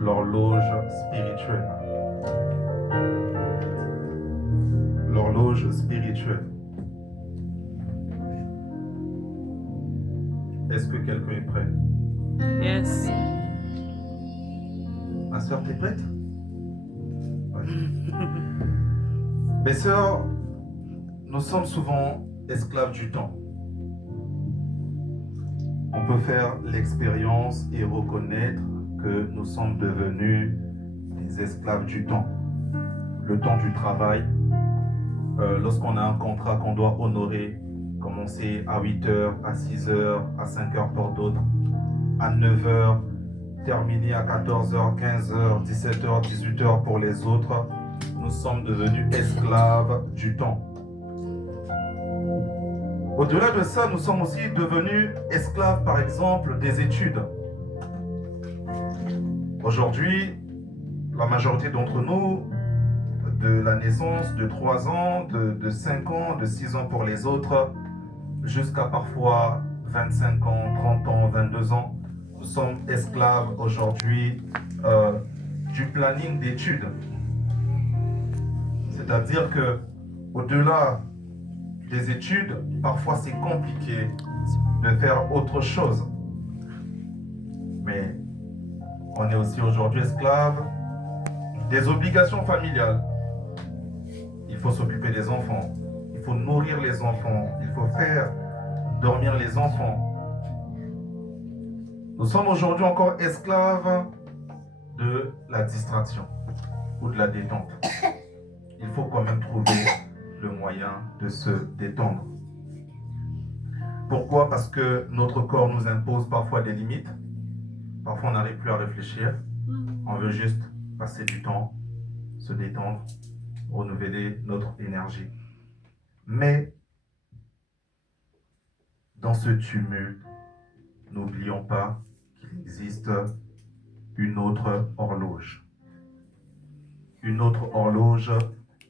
l'horloge spirituelle. L'horloge spirituelle. Est-ce que quelqu'un est prêt? Yes. Ma soeur, t'es prête? Ouais. Mes sœurs, nous sommes souvent esclaves du temps. On peut faire l'expérience et reconnaître que nous sommes devenus des esclaves du temps. Le temps du travail, lorsqu'on a un contrat qu'on doit honorer, commencer à 8h, à 6h, à 5h pour d'autres, à 9h, terminer à 14h, 15h, 17h, 18h pour les autres, nous sommes devenus esclaves du temps. Au-delà de ça, nous sommes aussi devenus esclaves, par exemple, des études. Aujourd'hui, la majorité d'entre nous, de la naissance, de 3 ans, de 5 ans, de 6 ans pour les autres, jusqu'à parfois 25 ans, 30 ans, 22 ans, nous sommes esclaves aujourd'hui du planning d'études. C'est-à-dire que au-delà des études, parfois c'est compliqué de faire autre chose. Mais on est aussi aujourd'hui esclaves des obligations familiales. Il faut s'occuper des enfants, il faut nourrir les enfants, il faut faire dormir les enfants. Nous sommes aujourd'hui encore esclaves de la distraction ou de la détente. Il faut quand même trouver le moyen de se détendre. Pourquoi? Parce que notre corps nous impose parfois des limites. Parfois on n'arrive plus à réfléchir. On veut juste passer du temps, se détendre, renouveler notre énergie. Mais dans ce tumulte, n'oublions pas qu'il existe une autre horloge. Une autre horloge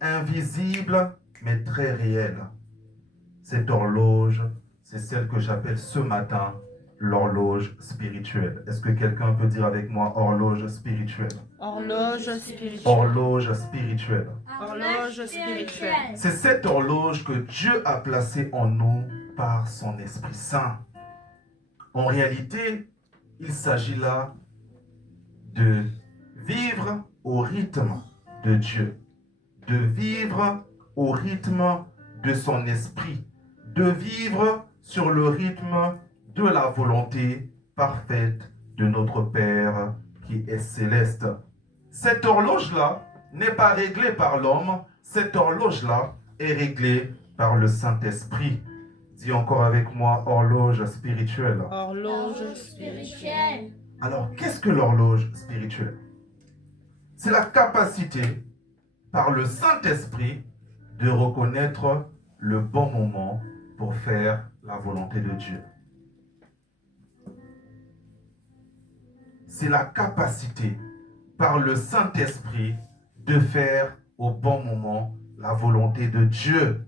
invisible mais très réelle. Cette horloge, c'est celle que j'appelle ce matin l'horloge spirituelle. Est-ce que quelqu'un peut dire avec moi horloge spirituelle? Horloge spirituelle. Horloge spirituelle. Horloge spirituelle. C'est cette horloge que Dieu a placée en nous par son Esprit Saint. En réalité, il s'agit là de vivre au rythme de Dieu, de vivre au rythme de son esprit, de vivre sur le rythme de la volonté parfaite de notre Père qui est céleste. Cette horloge-là n'est pas réglée par l'homme, cette horloge-là est réglée par le Saint-Esprit. Dis encore avec moi, horloge spirituelle. Horloge spirituelle. Alors, qu'est-ce que l'horloge spirituelle? C'est la capacité, par le Saint-Esprit, de reconnaître le bon moment pour faire la volonté de Dieu. C'est la capacité, par le Saint-Esprit, de faire au bon moment la volonté de Dieu.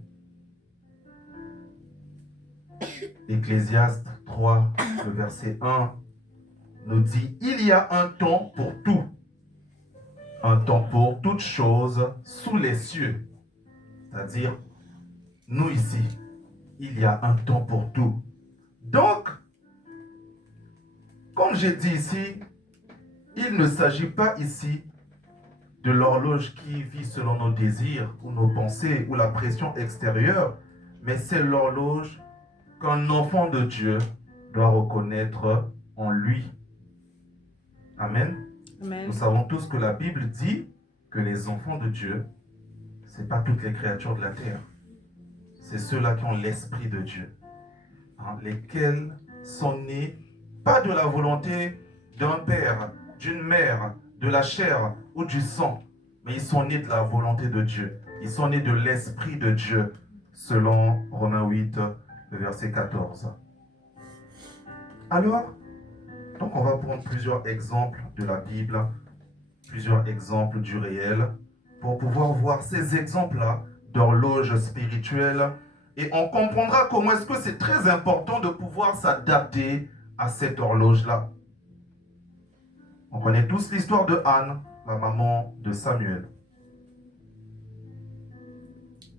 Ecclésiaste 3, le verset 1, nous dit « Il y a un temps pour tout, un temps pour toutes choses sous les cieux. » C'est-à-dire, nous ici, il y a un temps pour tout. Donc, comme j'ai dit ici, il ne s'agit pas ici de l'horloge qui vit selon nos désirs ou nos pensées ou la pression extérieure, mais c'est l'horloge qu'un enfant de Dieu doit reconnaître en lui. Amen. Amen. Nous savons tous que la Bible dit que les enfants de Dieu, ce n'est pas toutes les créatures de la terre. C'est ceux-là qui ont l'Esprit de Dieu, hein, lesquels sont nés pas de la volonté d'un père, d'une mère, de la chair ou du sang, mais ils sont nés de la volonté de Dieu. Ils sont nés de l'Esprit de Dieu, selon Romains 8, le verset 14. Alors, donc on va prendre plusieurs exemples de la Bible, plusieurs exemples du réel, pour pouvoir voir ces exemples-là d'horloge spirituelle, et on comprendra comment est-ce que c'est très important de pouvoir s'adapter à cette horloge-là. On connaît tous l'histoire de Anne, la maman de Samuel.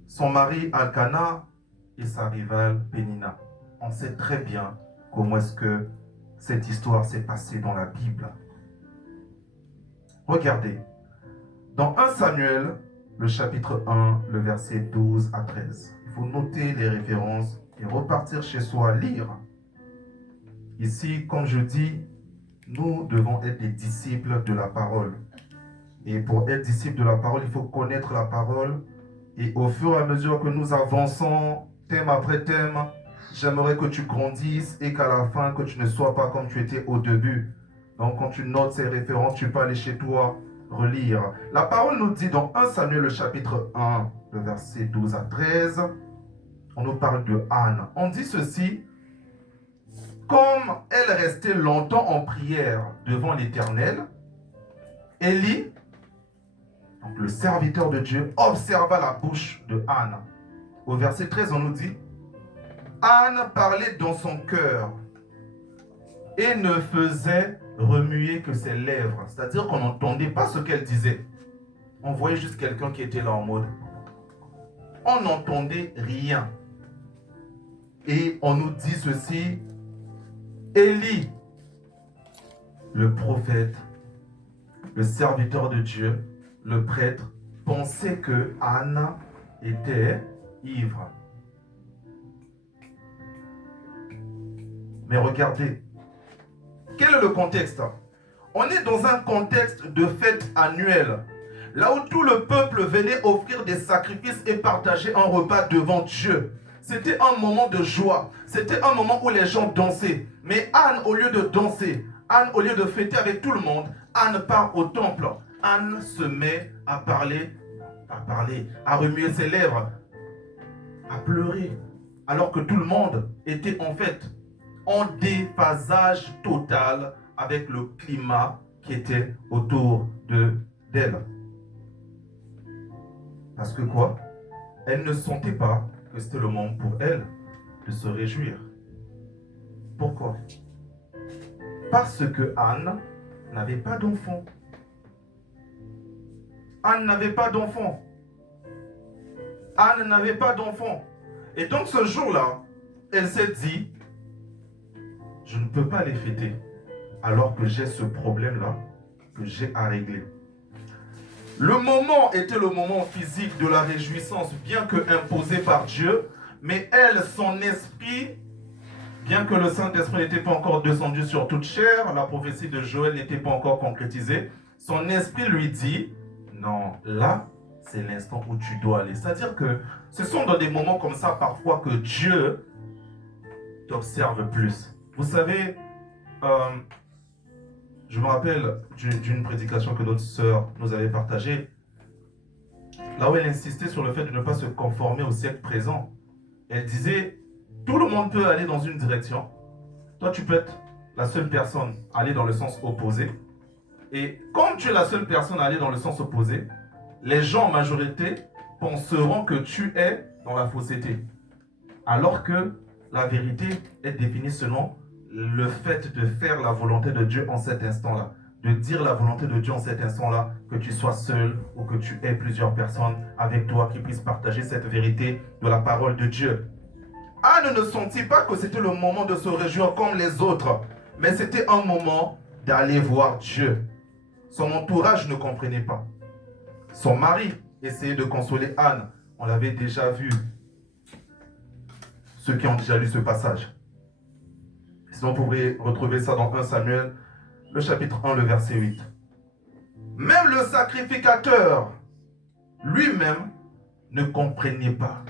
Son mari Elkana et sa rivale Pénina. On sait très bien comment est-ce que cette histoire s'est passée dans la Bible. Regardez, dans 1 Samuel, le chapitre 1, le verset 12 à 13. Il faut noter les références et repartir chez soi, lire. Ici, comme je dis, nous devons être des disciples de la parole. Et pour être disciple de la parole, il faut connaître la parole. Et au fur et à mesure que nous avançons, thème après thème, j'aimerais que tu grandisses et qu'à la fin, que tu ne sois pas comme tu étais au début. Donc, quand tu notes ces références, tu peux aller chez toi, relire. La parole nous dit dans 1 Samuel, le chapitre 1, le verset 12 à 13, on nous parle de Anne. On dit ceci: comme elle restait longtemps en prière devant l'Éternel, Élie, donc le serviteur de Dieu, observa la bouche de Anne. Au verset 13, on nous dit: Anne parlait dans son cœur et ne faisait remuer que ses lèvres. C'est-à-dire qu'on n'entendait pas ce qu'elle disait. On voyait juste quelqu'un qui était là en mode. On n'entendait rien. Et on nous dit ceci: Élie, le prophète, le serviteur de Dieu, le prêtre, pensait que Anne était ivre. Mais regardez, quel est le contexte? On est dans un contexte de fête annuelle, là où tout le peuple venait offrir des sacrifices et partager un repas devant Dieu. C'était un moment de joie, c'était un moment où les gens dansaient. Mais Anne, au lieu de danser, Anne, au lieu de fêter avec tout le monde, Anne part au temple. Anne se met à parler, à remuer ses lèvres, à pleurer, alors que tout le monde était en fête, en déphasage total avec le climat qui était autour d'elle. Parce que quoi? Elle ne sentait pas que c'était le moment pour elle de se réjouir. Pourquoi? Parce que Anne n'avait pas d'enfant. Anne n'avait pas d'enfant. Anne n'avait pas d'enfant. Et donc ce jour-là, elle s'est dit: je ne peux pas les fêter alors que j'ai ce problème-là que j'ai à régler. Le moment était le moment physique de la réjouissance, bien que imposé par Dieu, mais elle, son esprit, bien que le Saint-Esprit n'était pas encore descendu sur toute chair, la prophétie de Joël n'était pas encore concrétisée, son esprit lui dit: non, là, c'est l'instant où tu dois aller. C'est-à-dire que ce sont dans des moments comme ça parfois que Dieu t'observe plus. Vous savez, je me rappelle d'une prédication que notre sœur nous avait partagée, là où elle insistait sur le fait de ne pas se conformer au siècle présent. Elle disait: tout le monde peut aller dans une direction. Toi, tu peux être la seule personne à aller dans le sens opposé. Et comme tu es la seule personne à aller dans le sens opposé, les gens en majorité penseront que tu es dans la fausseté. Alors que la vérité est définie selon le fait de faire la volonté de Dieu en cet instant-là. De dire la volonté de Dieu en cet instant-là, que tu sois seul ou que tu aies plusieurs personnes avec toi qui puissent partager cette vérité de la parole de Dieu. Anne ne sentit pas que c'était le moment de se réjouir comme les autres, mais c'était un moment d'aller voir Dieu. Son entourage ne comprenait pas. Son mari essayait de consoler Anne. On l'avait déjà vu. Ceux qui ont déjà lu ce passage. Sinon, vous pourrez retrouver ça dans 1 Samuel, le chapitre 1, le verset 8. Même le sacrificateur, lui-même, ne comprenait pas.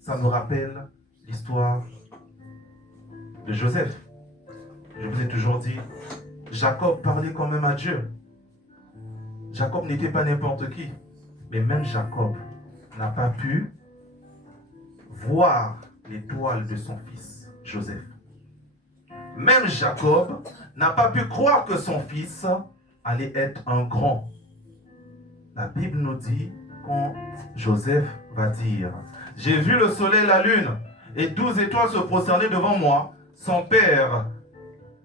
Ça me rappelle l'histoire de Joseph. Je vous ai toujours dit, Jacob parlait quand même à Dieu. Jacob n'était pas n'importe qui. Mais même Jacob n'a pas pu voir l'étoile de son fils, Joseph. Même Jacob n'a pas pu croire que son fils allait être un grand. La Bible nous dit, quand Joseph va dire: j'ai vu le soleil et la lune, et 12 étoiles se prosterner devant moi, son père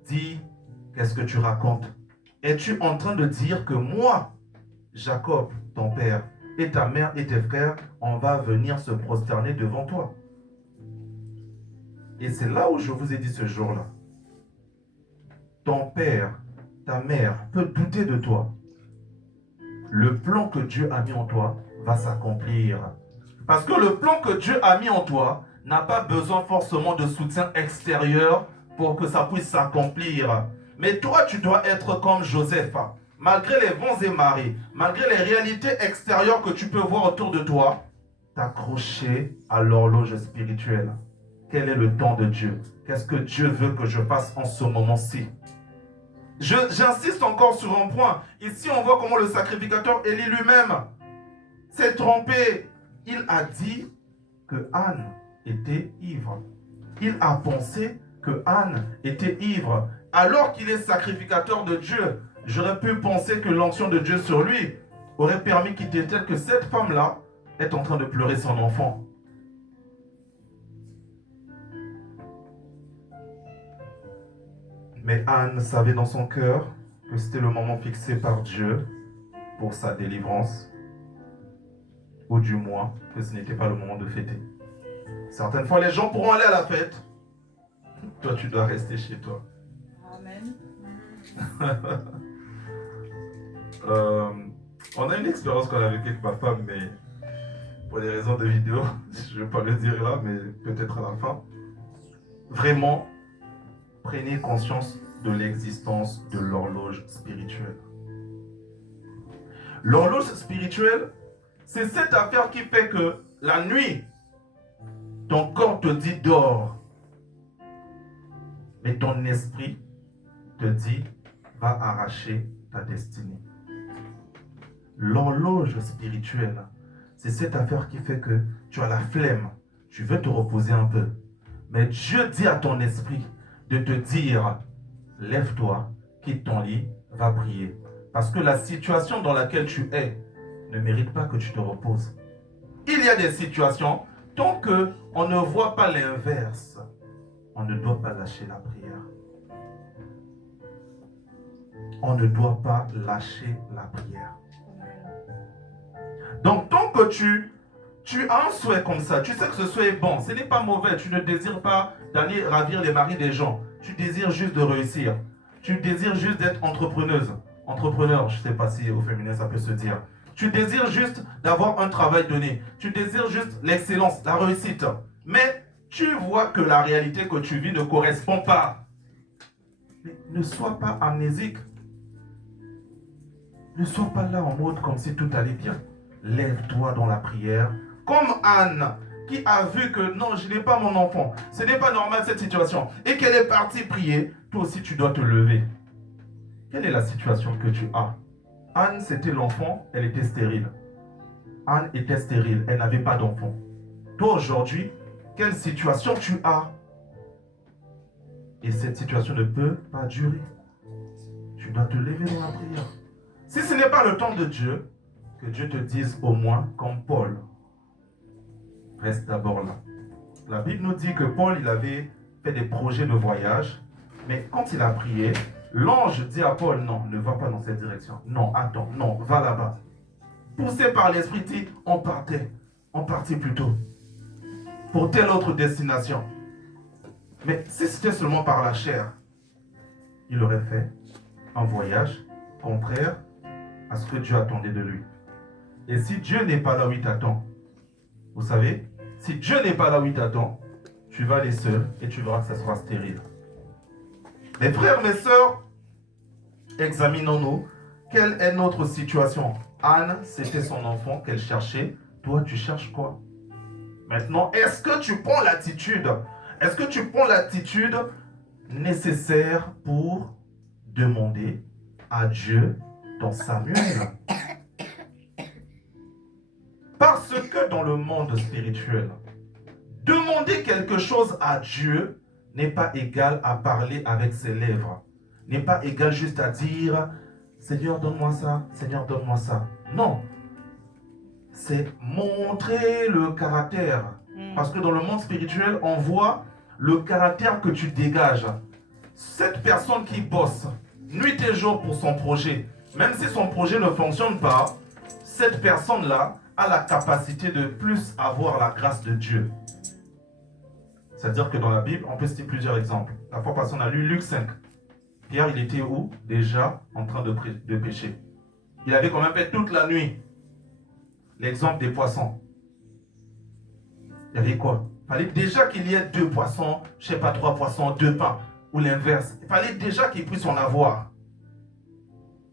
dit: qu'est-ce que tu racontes? Es-tu en train de dire que moi, Jacob, ton père, et ta mère et tes frères, on va venir se prosterner devant toi? Et c'est là où je vous ai dit ce jour-là. Ton père, ta mère peut douter de toi. Le plan que Dieu a mis en toi va s'accomplir. Parce que le plan que Dieu a mis en toi n'a pas besoin forcément de soutien extérieur pour que ça puisse s'accomplir. Mais toi, tu dois être comme Joseph. Malgré les vents et marées, malgré les réalités extérieures que tu peux voir autour de toi, t'accrocher à l'horloge spirituelle. Quel est le temps de Dieu? Qu'est-ce que Dieu veut que je fasse en ce moment-ci? J'insiste encore sur un point. Ici, on voit comment le sacrificateur Élie lui-même s'est trompé. Il a dit que Anne était ivre. Il a pensé que Anne était ivre. Alors qu'il est sacrificateur de Dieu, j'aurais pu penser que l'onction de Dieu sur lui aurait permis qu'il détecte que cette femme-là est en train de pleurer son enfant. Mais Anne savait dans son cœur que c'était le moment fixé par Dieu pour sa délivrance, ou du moins que ce n'était pas le moment de fêter. Certaines fois, les gens pourront aller à la fête. Toi, tu dois rester chez toi. Amen. On a une expérience qu'on a vécue avec ma femme, mais pour des raisons de vidéo, je ne vais pas le dire là, mais peut-être à la fin. Vraiment, prenez conscience de l'existence de l'horloge spirituelle. L'horloge spirituelle, c'est cette affaire qui fait que la nuit, ton corps te dit dors, mais ton esprit te dit va arracher ta destinée. L'horloge spirituelle, c'est cette affaire qui fait que tu as la flemme, tu veux te reposer un peu, mais Dieu dit à ton esprit de te dire lève-toi, quitte ton lit, va prier. Parce que la situation dans laquelle tu es ne mérite pas que tu te reposes. Il y a des situations, tant qu'on ne voit pas l'inverse, on ne doit pas lâcher la prière. On ne doit pas lâcher la prière. Donc, tant que tu as un souhait comme ça, tu sais que ce souhait est bon, ce n'est pas mauvais, tu ne désires pas d'aller ravir les maris des gens, tu désires juste de réussir, tu désires juste d'être entrepreneuse, entrepreneur, je ne sais pas si au féminin ça peut se dire, tu désires juste d'avoir un travail donné, tu désires juste l'excellence, la réussite, mais tu vois que la réalité que tu vis ne correspond pas. Mais ne sois pas amnésique, ne sois pas là en mode comme si tout allait bien. Lève-toi dans la prière, comme Anne, qui a vu que non, je n'ai pas mon enfant, ce n'est pas normal cette situation, et qu'elle est partie prier, toi aussi tu dois te lever. Quelle est la situation que tu as? Anne, c'était l'enfant, elle était stérile. Anne était stérile, elle n'avait pas d'enfant. Toi aujourd'hui, quelle situation tu as? Et cette situation ne peut pas durer. Tu dois te lever dans la prière. Si ce n'est pas le temps de Dieu, que Dieu te dise au moins comme Paul. Reste d'abord là. La Bible nous dit que Paul, il avait fait des projets de voyage, mais quand il a prié, l'ange dit à Paul, non, ne va pas dans cette direction. Non, attends, non, va là-bas. Poussé par l'esprit, dit, on partit plus tôt, pour telle autre destination. Mais si c'était seulement par la chair, il aurait fait un voyage contraire à ce que Dieu attendait de lui. Et si Dieu n'est pas là où il t'attend, vous savez, si Dieu n'est pas là où il t'attend, tu vas aller seul et tu verras que ça sera stérile. Mes frères, mes sœurs, examinons-nous. Quelle est notre situation? Anne, c'était son enfant qu'elle cherchait. Toi, tu cherches quoi? Maintenant, est-ce que tu prends l'attitude? Est-ce que tu prends l'attitude nécessaire pour demander à Dieu dans Samuel? Parce que dans le monde spirituel, demander quelque chose à Dieu n'est pas égal à parler avec ses lèvres. N'est pas égal juste à dire « Seigneur, donne-moi ça, Seigneur, donne-moi ça ». Non. C'est montrer le caractère. Parce que dans le monde spirituel, on voit le caractère que tu dégages. Cette personne qui bosse, nuit et jour pour son projet. Même si son projet ne fonctionne pas, cette personne-là a la capacité de plus avoir la grâce de Dieu. C'est-à-dire que dans la Bible, on peut citer plusieurs exemples. La fois passée, on a lu Luc 5. Pierre, il était où? Déjà en train de pêcher. Il avait quand même fait toute la nuit. L'exemple des poissons. Il y avait quoi? Il fallait déjà qu'il y ait 2 poissons, je ne sais pas, 3 poissons, 2 pains, ou l'inverse. Il fallait déjà qu'il puisse en avoir.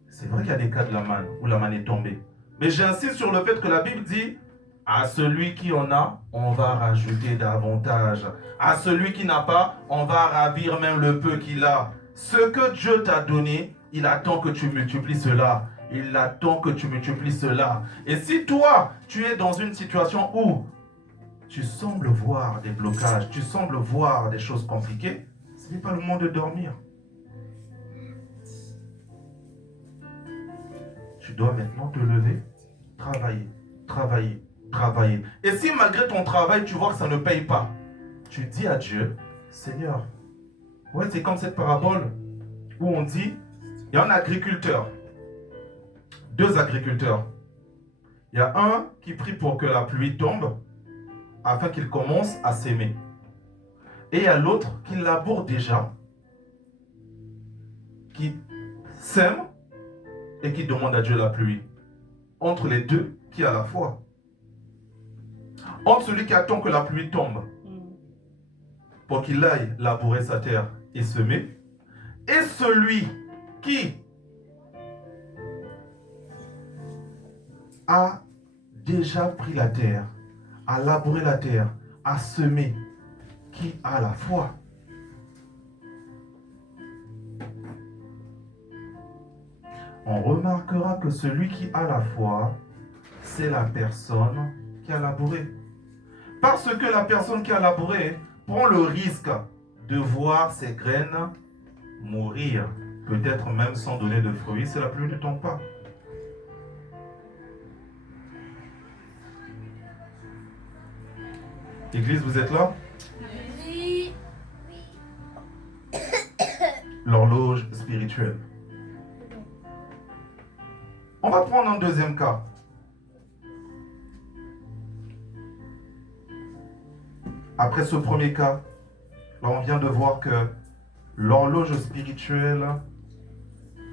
C'est vrai qu'il y a des cas de la manne, où la manne est tombée. Mais j'insiste sur le fait que la Bible dit, à celui qui en a, on va rajouter davantage. À celui qui n'a pas, on va ravir même le peu qu'il a. Ce que Dieu t'a donné, il attend que tu multiplies cela. Il attend que tu multiplies cela. Et si toi, tu es dans une situation où tu sembles voir des blocages, tu sembles voir des choses compliquées, ce n'est pas le moment de dormir. Tu dois maintenant te lever, travailler, travailler, travailler. Et si malgré ton travail, tu vois que ça ne paye pas, tu dis à Dieu, Seigneur, ouais, c'est comme cette parabole où on dit, il y a un agriculteur, 2 agriculteurs. Il y a un qui prie pour que la pluie tombe afin qu'il commence à s'aimer. Et il y a l'autre qui laboure déjà, qui sème et qui demande à Dieu la pluie. Entre les deux, qui a la foi? Entre celui qui attend que la pluie tombe pour qu'il aille labourer sa terre et semer, et celui qui a déjà pris la terre, a labouré la terre, a semé, qui a la foi. On remarquera que celui qui a la foi, c'est la personne qui a labouré. Parce que la personne qui a labouré prend le risque de voir ses graines mourir, peut-être même sans donner de fruits si la pluie ne tombe pas. Église, vous êtes là? Oui. L'horloge spirituelle. On va prendre un deuxième cas. Après ce premier cas, là on vient de voir que l'horloge spirituelle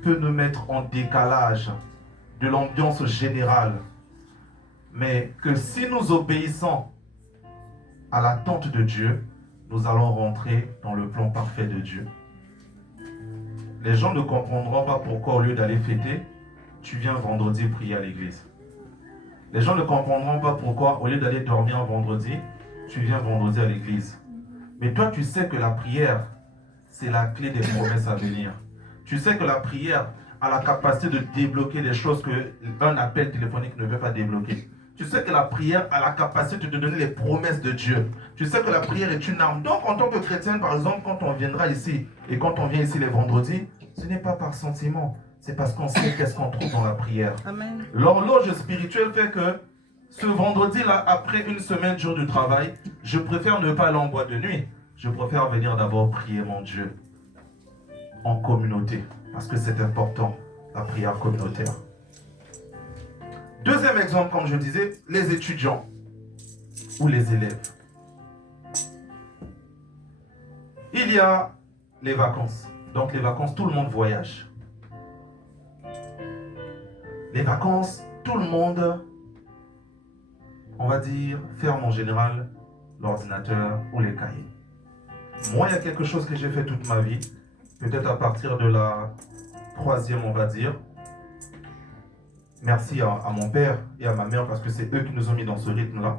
peut nous mettre en décalage de l'ambiance générale. Mais que si nous obéissons à l'attente de Dieu, nous allons rentrer dans le plan parfait de Dieu. Les gens ne comprendront pas pourquoi au lieu d'aller fêter, tu viens vendredi prier à l'église. Les gens ne comprendront pas pourquoi au lieu d'aller dormir vendredi, tu viens vendredi à l'église. Mais toi, tu sais que la prière, c'est la clé des promesses à venir. Tu sais que la prière a la capacité de débloquer des choses qu'un appel téléphonique ne peut pas débloquer. Tu sais que la prière a la capacité de te donner les promesses de Dieu. Tu sais que la prière est une arme. Donc, en tant que chrétien, par exemple, quand on viendra ici et quand on vient ici les vendredis, ce n'est pas par sentiment. C'est parce qu'on sait qu'est-ce qu'on trouve dans la prière. Amen. L'horloge spirituelle fait que ce vendredi-là, après une semaine de jour de travail, je préfère ne pas aller en boîte de nuit. Je préfère venir d'abord prier mon Dieu en communauté. Parce que c'est important, la prière communautaire. Deuxième exemple, comme je disais, les étudiants ou les élèves. Il y a les vacances. Donc les vacances, tout le monde voyage. Les vacances, tout le monde, on va dire, ferme en général l'ordinateur ou les cahiers. Moi, il y a quelque chose que j'ai fait toute ma vie, peut-être à partir de la 3e, on va dire. Merci à mon père et à ma mère parce que c'est eux qui nous ont mis dans ce rythme-là.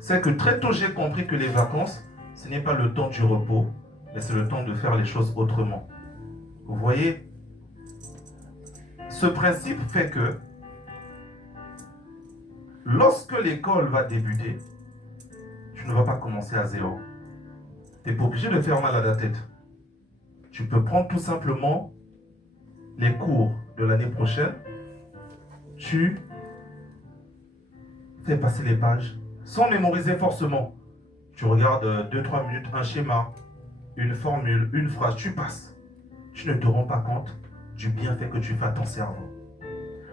C'est que très tôt, j'ai compris que les vacances, ce n'est pas le temps du repos, mais c'est le temps de faire les choses autrement. Vous voyez, ce principe fait que lorsque l'école va débuter, tu ne vas pas commencer à zéro. Tu n'es pas obligé de faire mal à la tête. Tu peux prendre tout simplement les cours de l'année prochaine. Tu fais passer les pages sans mémoriser forcément. Tu regardes 2-3 minutes un schéma, une formule, une phrase, tu passes. Tu ne te rends pas compte du bienfait que tu fais à ton cerveau.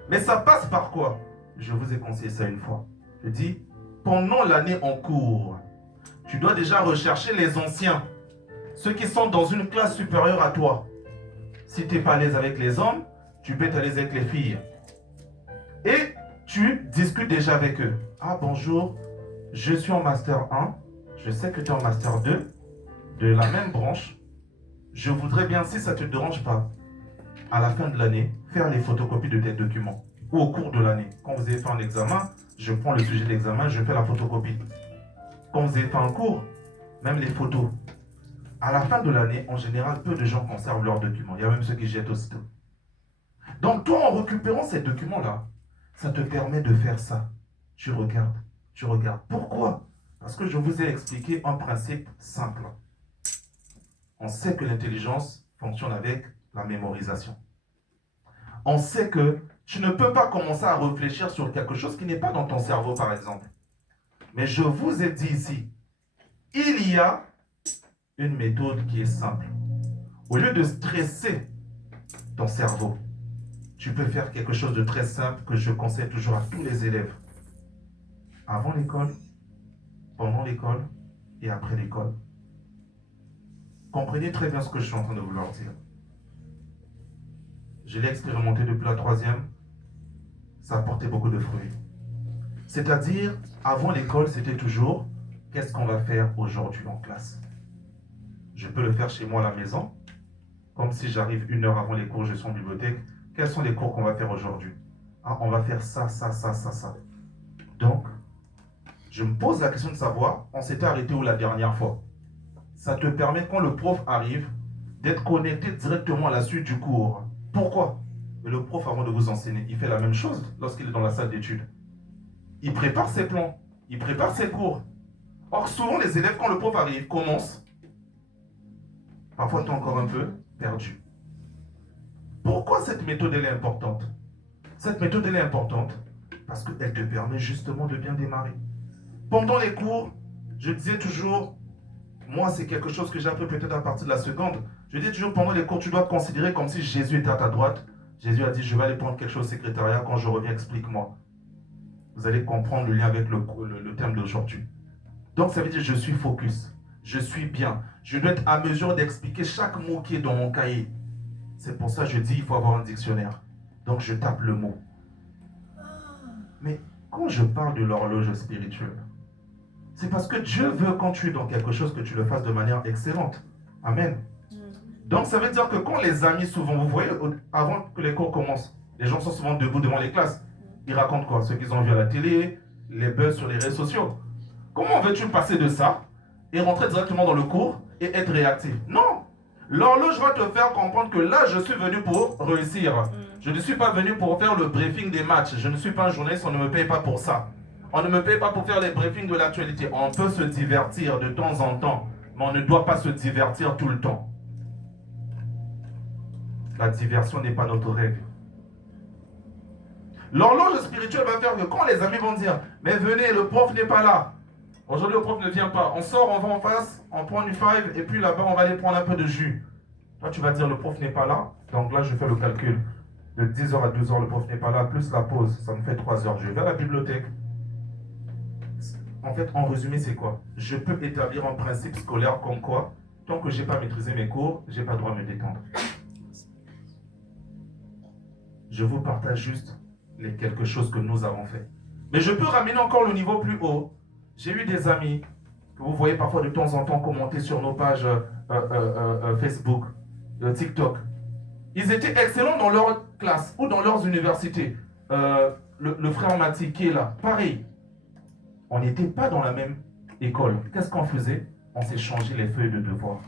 Mais ça passe par quoi? Je vous ai conseillé ça une fois. Je dis, pendant l'année en cours, tu dois déjà rechercher les anciens, ceux qui sont dans une classe supérieure à toi. Si tu n'es pas à l'aise avec les hommes, tu peux être à l'aise avec les filles. Et tu discutes déjà avec eux. Ah bonjour, je suis en Master 1, je sais que tu es en Master 2, de la même branche. Je voudrais bien, si ça ne te dérange pas, à la fin de l'année, faire les photocopies de tes documents. Ou au cours de l'année. Quand vous avez fait un examen, je prends le sujet de l'examen, je fais la photocopie. Quand vous avez fait un cours, même les photos. À la fin de l'année, en général, peu de gens conservent leurs documents. Il y a même ceux qui jettent aussitôt. Donc toi, en récupérant ces documents-là, ça te permet de faire ça. Tu regardes, tu regardes. Pourquoi? Parce que je vous ai expliqué un principe simple. On sait que l'intelligence fonctionne avec la mémorisation. On sait que tu ne peux pas commencer à réfléchir sur quelque chose qui n'est pas dans ton cerveau, par exemple. Mais je vous ai dit ici, il y a une méthode qui est simple. Au lieu de stresser ton cerveau, tu peux faire quelque chose de très simple que je conseille toujours à tous les élèves. Avant l'école, pendant l'école et après l'école. Comprenez très bien ce que je suis en train de vouloir dire. Je l'ai expérimenté depuis la 3e. Ça a porté beaucoup de fruits. C'est-à-dire, avant l'école, c'était toujours qu'est-ce qu'on va faire aujourd'hui en classe. Je peux le faire chez moi à la maison, comme si j'arrive 1 heure avant les cours, je suis en bibliothèque. Quels sont les cours qu'on va faire aujourd'hui? Ah, on va faire ça, ça, ça, ça, ça. Donc, je me pose la question de savoir, on s'était arrêté où la dernière fois? Ça te permet, quand le prof arrive, d'être connecté directement à la suite du cours. Pourquoi? Le prof, avant de vous enseigner, il fait la même chose lorsqu'il est dans la salle d'études. Il prépare ses plans, il prépare ses cours. Or, souvent, les élèves, quand le prof arrive, commencent. Parfois, tu es encore un peu perdu. Pourquoi cette méthode elle est importante? Cette méthode elle est importante parce qu'elle te permet justement de bien démarrer. Pendant les cours, je disais toujours, moi c'est quelque chose que j'ai appris peut-être à partir de la seconde. Je dis toujours pendant les cours, tu dois te considérer comme si Jésus était à ta droite. Jésus a dit, je vais aller prendre quelque chose au secrétariat, quand je reviens, explique-moi. Vous allez comprendre le lien avec le thème d'aujourd'hui. Donc ça veut dire, je suis focus, je suis bien. Je dois être à mesure d'expliquer chaque mot qui est dans mon cahier. C'est pour ça que je dis, il faut avoir un dictionnaire. Donc je tape le mot. Mais quand je parle de l'horloge spirituelle, c'est parce que Dieu veut, quand tu es dans quelque chose, que tu le fasses de manière excellente. Amen. Donc ça veut dire que quand les amis, souvent, vous voyez, avant que les cours commencent, les gens sont souvent debout devant les classes. Ils racontent quoi? Ce qu'ils ont vu à la télé, les buzz sur les réseaux sociaux. Comment veux-tu passer de ça et rentrer directement dans le cours et être réactif? Non. L'horloge va te faire comprendre que là, je suis venu pour réussir. Je ne suis pas venu pour faire le briefing des matchs. Je ne suis pas un journaliste, on ne me paye pas pour ça. On ne me paye pas pour faire les briefings de l'actualité. On peut se divertir de temps en temps, mais on ne doit pas se divertir tout le temps. La diversion n'est pas notre règle. L'horloge spirituelle va faire que quand les amis vont dire « Mais venez, le prof n'est pas là. Aujourd'hui, le prof ne vient pas. On sort, on va en face, on prend une five, et puis là-bas, on va aller prendre un peu de jus. » Toi, tu vas dire « Le prof n'est pas là. » Donc là, je fais le calcul. De 10h à 12h, le prof n'est pas là, plus la pause. Ça me fait 3 heures. Je vais à la bibliothèque. En fait, en résumé, c'est quoi? Je peux établir un principe scolaire comme quoi, tant que je n'ai pas maîtrisé mes cours, je n'ai pas le droit de me détendre. Je vous partage juste les quelque chose que nous avons fait. Mais je peux ramener encore le niveau plus haut. J'ai eu des amis que vous voyez parfois de temps en temps commenter sur nos pages Facebook, TikTok. Ils étaient excellents dans leur classe ou dans leurs universités. Le frère Mati qui est là, pareil. On n'était pas dans la même école. Qu'est-ce qu'on faisait? On s'échangeait les feuilles de devoir.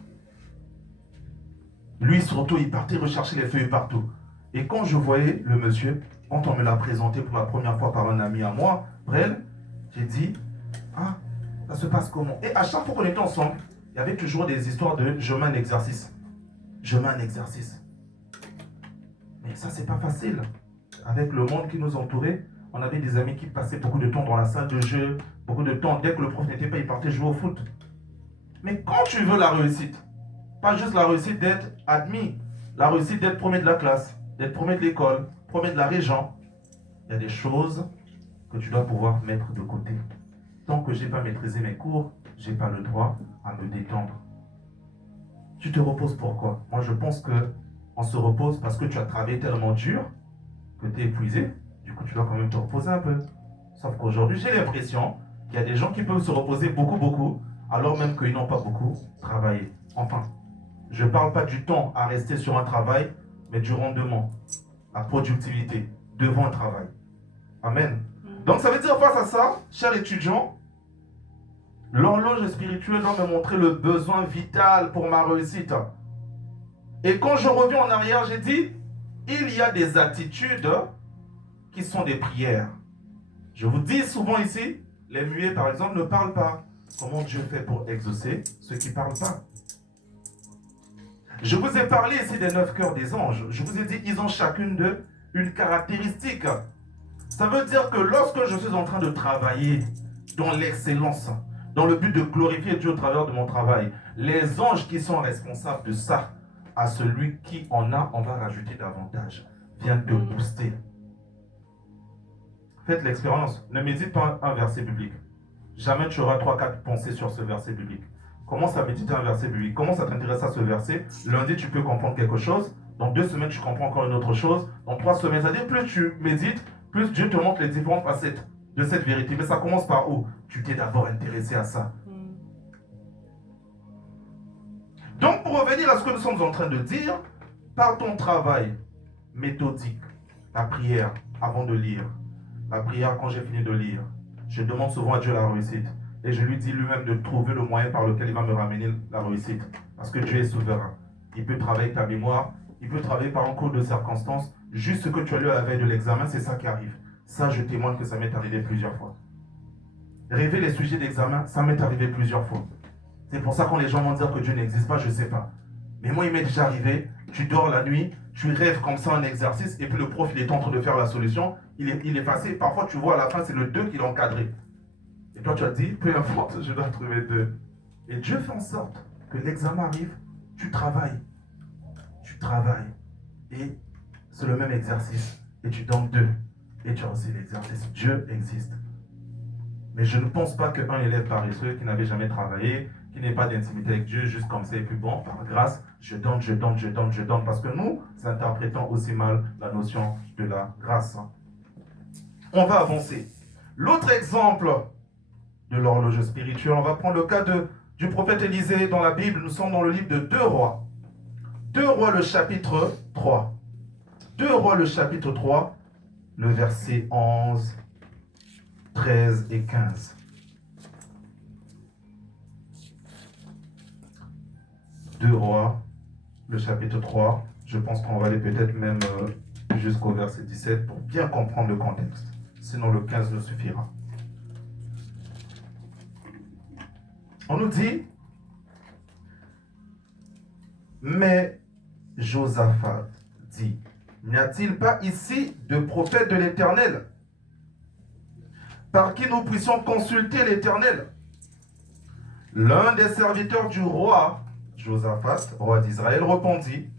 Lui surtout, il partait rechercher les feuilles partout. Et quand je voyais le monsieur, quand on me l'a présenté pour la première fois par un ami à moi, Brel, j'ai dit, ah, ça se passe comment? Et à chaque fois qu'on était ensemble, il y avait toujours des histoires de je mets un exercice. Je mets un exercice. Mais ça, c'est pas facile. Avec le monde qui nous entourait, on avait des amis qui passaient beaucoup de temps dans la salle de jeu, beaucoup de temps, dès que le prof n'était pas, ils partaient jouer au foot. Mais quand tu veux la réussite, pas juste la réussite d'être admis, la réussite d'être premier de la classe, d'être premier de l'école, premier de la région. Il y a des choses que tu dois pouvoir mettre de côté. Tant que je n'ai pas maîtrisé mes cours, je n'ai pas le droit à me détendre. Tu te reposes pourquoi? Moi, je pense qu'on se repose parce que tu as travaillé tellement dur que tu es épuisé. Du coup, tu dois quand même te reposer un peu. Sauf qu'aujourd'hui, j'ai l'impression qu'il y a des gens qui peuvent se reposer beaucoup, alors même qu'ils n'ont pas beaucoup travaillé. Enfin, je ne parle pas du temps à rester sur un travail, mais du rendement, la productivité devant un travail. Amen. Donc ça veut dire face à ça, chers étudiants, l'horloge spirituelle doit me montrer le besoin vital pour ma réussite. Et quand je reviens en arrière, j'ai dit, il y a des attitudes qui sont des prières. Je vous dis souvent ici, les muets par exemple ne parlent pas. Comment Dieu fait pour exaucer ceux qui ne parlent pas? Je vous ai parlé ici des 9 cœurs des anges. Je vous ai dit, ils ont chacune d'eux une caractéristique. Ça veut dire que lorsque je suis en train de travailler dans l'excellence, dans le but de glorifier Dieu au travers de mon travail, les anges qui sont responsables de ça, à celui qui en a, on va rajouter davantage, viennent te booster. Faites l'expérience. Ne médite pas un verset biblique. Jamais tu auras 3-4 pensées sur ce verset biblique. Commence à méditer un verset biblique. Commence à t'intéresser à ce verset. Lundi, tu peux comprendre quelque chose. Dans 2 semaines, tu comprends encore une autre chose. Dans 3 semaines, c'est-à-dire plus tu médites, plus Dieu te montre les différentes facettes de cette vérité. Mais ça commence par où? Tu t'es d'abord intéressé à ça. Donc, pour revenir à ce que nous sommes en train de dire, par ton travail méthodique, la prière avant de lire, la prière quand j'ai fini de lire, je demande souvent à Dieu la réussite. Et je lui dis lui-même de trouver le moyen par lequel il va me ramener la réussite. Parce que Dieu est souverain. Il peut travailler ta mémoire, il peut travailler par un cours de circonstances. Juste ce que tu as lu à la veille de l'examen, c'est ça qui arrive. Ça, je témoigne que ça m'est arrivé plusieurs fois. Rêver les sujets d'examen, ça m'est arrivé plusieurs fois. C'est pour ça quand les gens vont dire que Dieu n'existe pas, je ne sais pas. Mais moi, il m'est déjà arrivé, tu dors la nuit, tu rêves comme ça un exercice, et puis le prof, il est en train de faire la solution, il est passé, parfois tu vois à la fin, c'est le 2 qu'il a encadré. Et toi, tu as dit, peu importe, je dois trouver 2. Et Dieu fait en sorte que l'examen arrive, tu travailles. Tu travailles. Et c'est le même exercice. Et tu donnes 2. Et tu as aussi l'exercice. Dieu existe. Mais je ne pense pas qu'un élève paresseux qui n'avait jamais travaillé, qui n'ait pas d'intimité avec Dieu, juste comme ça, et puis bon, par grâce, je donne, parce que nous interprétons aussi mal la notion de la grâce. On va avancer. L'autre exemple de l'horloge spirituelle, on va prendre le cas du prophète Élisée dans la Bible. Nous sommes dans le livre de 2 Rois. 2 Rois, le chapitre 3. 2 Rois, le chapitre 3, le verset 11, 13 et 15. 2 Rois, le chapitre 3. Je pense qu'on va aller peut-être même jusqu'au verset 17 pour bien comprendre le contexte. Sinon, le 15 nous suffira. On nous dit, mais Josaphat dit, n'y a-t-il pas ici de prophète de l'Éternel par qui nous puissions consulter l'Éternel? L'un des serviteurs du roi Josaphat, roi d'Israël, répondit,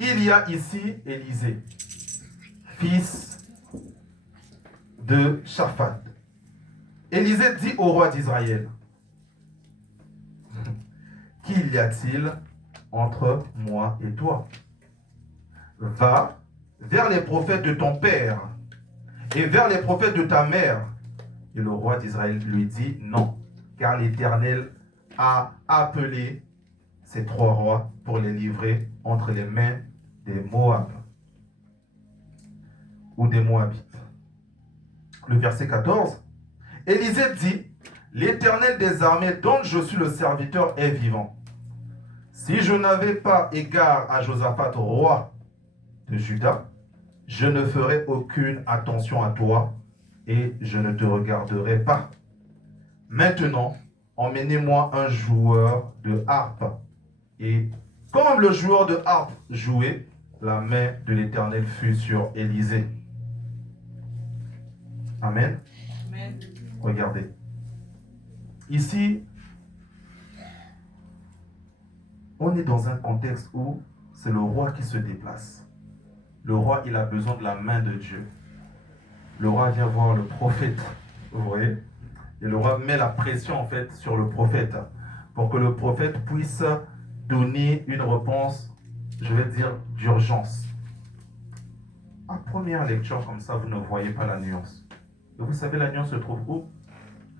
il y a ici Élisée, fils de Shaphat. Élisée dit au roi d'Israël, qu'il y a-t-il entre moi et toi? Va vers les prophètes de ton père et vers les prophètes de ta mère. Et le roi d'Israël lui dit non, car l'Éternel a appelé ces 3 rois pour les livrer entre les mains des Moab ou des Moabites. Le verset 14, Élisée dit, l'Éternel des armées dont je suis le serviteur est vivant. Si je n'avais pas égard à Josaphat, roi de Juda, je ne ferai aucune attention à toi et je ne te regarderai pas. Maintenant, emmenez-moi un joueur de harpe. Et comme le joueur de harpe jouait, la main de l'Éternel fut sur Élisée. Amen. Amen. Regardez. Ici, on est dans un contexte où c'est le roi qui se déplace. le roi, il a besoin de la main de Dieu. Le roi vient voir le prophète, vous voyez? Et le roi met la pression en fait sur le prophète pour que le prophète puisse donner une réponse, je vais dire, d'urgence. À première lecture, comme ça, vous ne voyez pas la nuance. Et vous savez, la nuance se trouve où?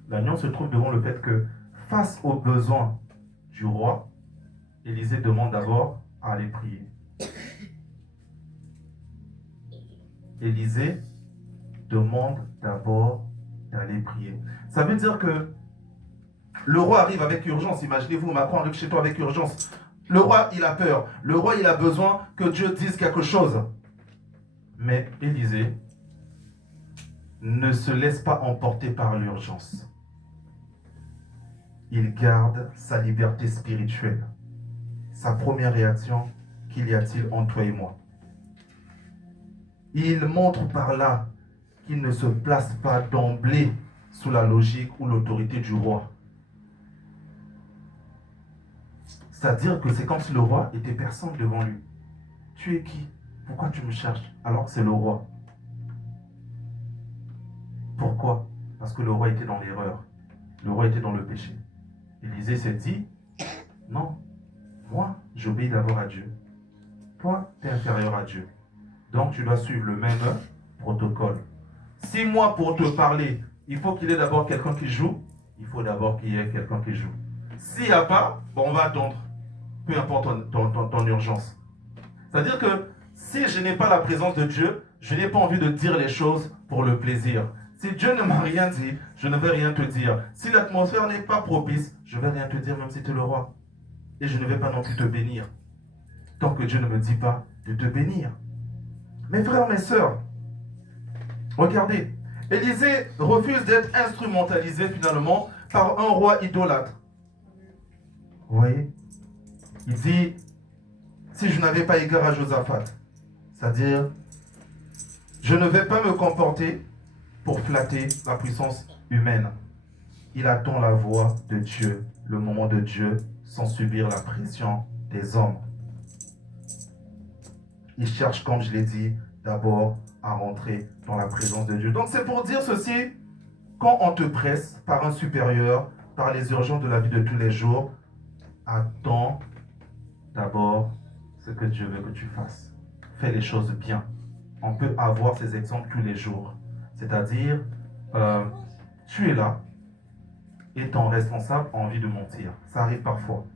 La nuance se trouve devant le fait que, face aux besoins du roi, Élisée demande d'abord à aller prier. Élisée demande d'abord d'aller prier. Ça veut dire que le roi arrive avec urgence. Imaginez-vous, Macron arrive chez toi avec urgence. Le roi, il a peur. Le roi, il a besoin que Dieu dise quelque chose. Mais Élisée ne se laisse pas emporter par l'urgence. Il garde sa liberté spirituelle. Sa première réaction, qu'il y a-t-il entre toi et moi? Il montre par là qu'il ne se place pas d'emblée sous la logique ou l'autorité du roi. C'est-à-dire que c'est comme si le roi était personne devant lui. Tu es qui? Pourquoi tu me cherches alors que c'est le roi? Pourquoi? Parce que le roi était dans l'erreur. Le roi était dans le péché. Élisée s'est dit, non, moi, j'obéis d'abord à Dieu. Toi, tu es inférieur à Dieu. Donc, tu dois suivre le même protocole. Si moi, pour te parler, il faut qu'il y ait d'abord quelqu'un qui joue, il faut d'abord qu'il y ait quelqu'un qui joue. S'il n'y a pas, bon, on va attendre. Peu importe ton urgence. C'est-à-dire que si je n'ai pas la présence de Dieu, je n'ai pas envie de dire les choses pour le plaisir. Si Dieu ne m'a rien dit, je ne vais rien te dire. Si l'atmosphère n'est pas propice, je ne vais rien te dire même si tu es le roi. Et je ne vais pas non plus te bénir. Tant que Dieu ne me dit pas de te bénir. Mes frères, mes sœurs, regardez, Élisée refuse d'être instrumentalisé finalement par un roi idolâtre. Vous voyez? Il dit, si je n'avais pas égard à Josaphat, c'est-à-dire, je ne vais pas me comporter pour flatter la puissance humaine. Il attend la voix de Dieu, le moment de Dieu, sans subir la pression des hommes. Il cherche, comme je l'ai dit, d'abord à rentrer dans la présence de Dieu. Donc c'est pour dire ceci, quand on te presse par un supérieur, par les urgences de la vie de tous les jours, attends d'abord ce que Dieu veut que tu fasses. Fais les choses bien. On peut avoir ces exemples tous les jours. C'est-à-dire, tu es là et ton responsable a envie de mentir. Ça arrive parfois.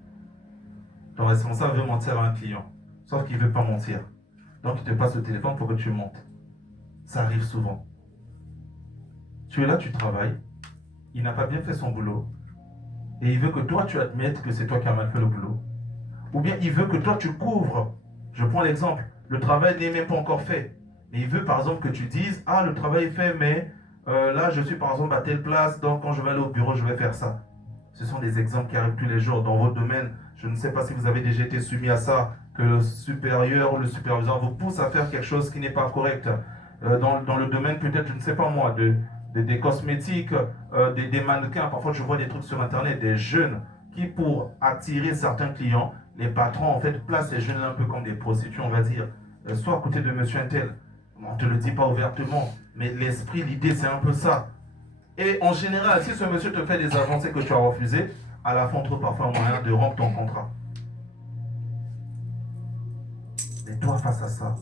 Ton responsable veut mentir à un client, sauf qu'il ne veut pas mentir. Donc il te passe le téléphone pour que tu montes. Ça arrive souvent. Tu es là, tu travailles. Il n'a pas bien fait son boulot. Et il veut que toi, tu admettes que c'est toi qui as mal fait le boulot. Ou bien il veut que toi, tu couvres. Je prends l'exemple. Le travail n'est même pas encore fait. Mais il veut par exemple que tu dises, ah, le travail est fait, mais là, je suis par exemple à telle place, donc quand je vais aller au bureau, je vais faire ça. Ce sont des exemples qui arrivent tous les jours dans votre domaine. Je ne sais pas si vous avez déjà été soumis à ça, que le supérieur ou le superviseur vous pousse à faire quelque chose qui n'est pas correct. Dans le domaine, peut-être, je ne sais pas moi, des cosmétiques, des mannequins. Parfois, je vois des trucs sur Internet, des jeunes qui, pour attirer certains clients, les patrons, en fait, placent les jeunes un peu comme des prostituées, on va dire. Soit à côté de monsieur Intel. On ne te le dit pas ouvertement, mais l'esprit, l'idée, c'est un peu ça. Et en général, si ce monsieur te fait des avancées que tu as refusées, à la fin, on trouve parfois un moyen de rompre ton contrat. Et toi, face à ça,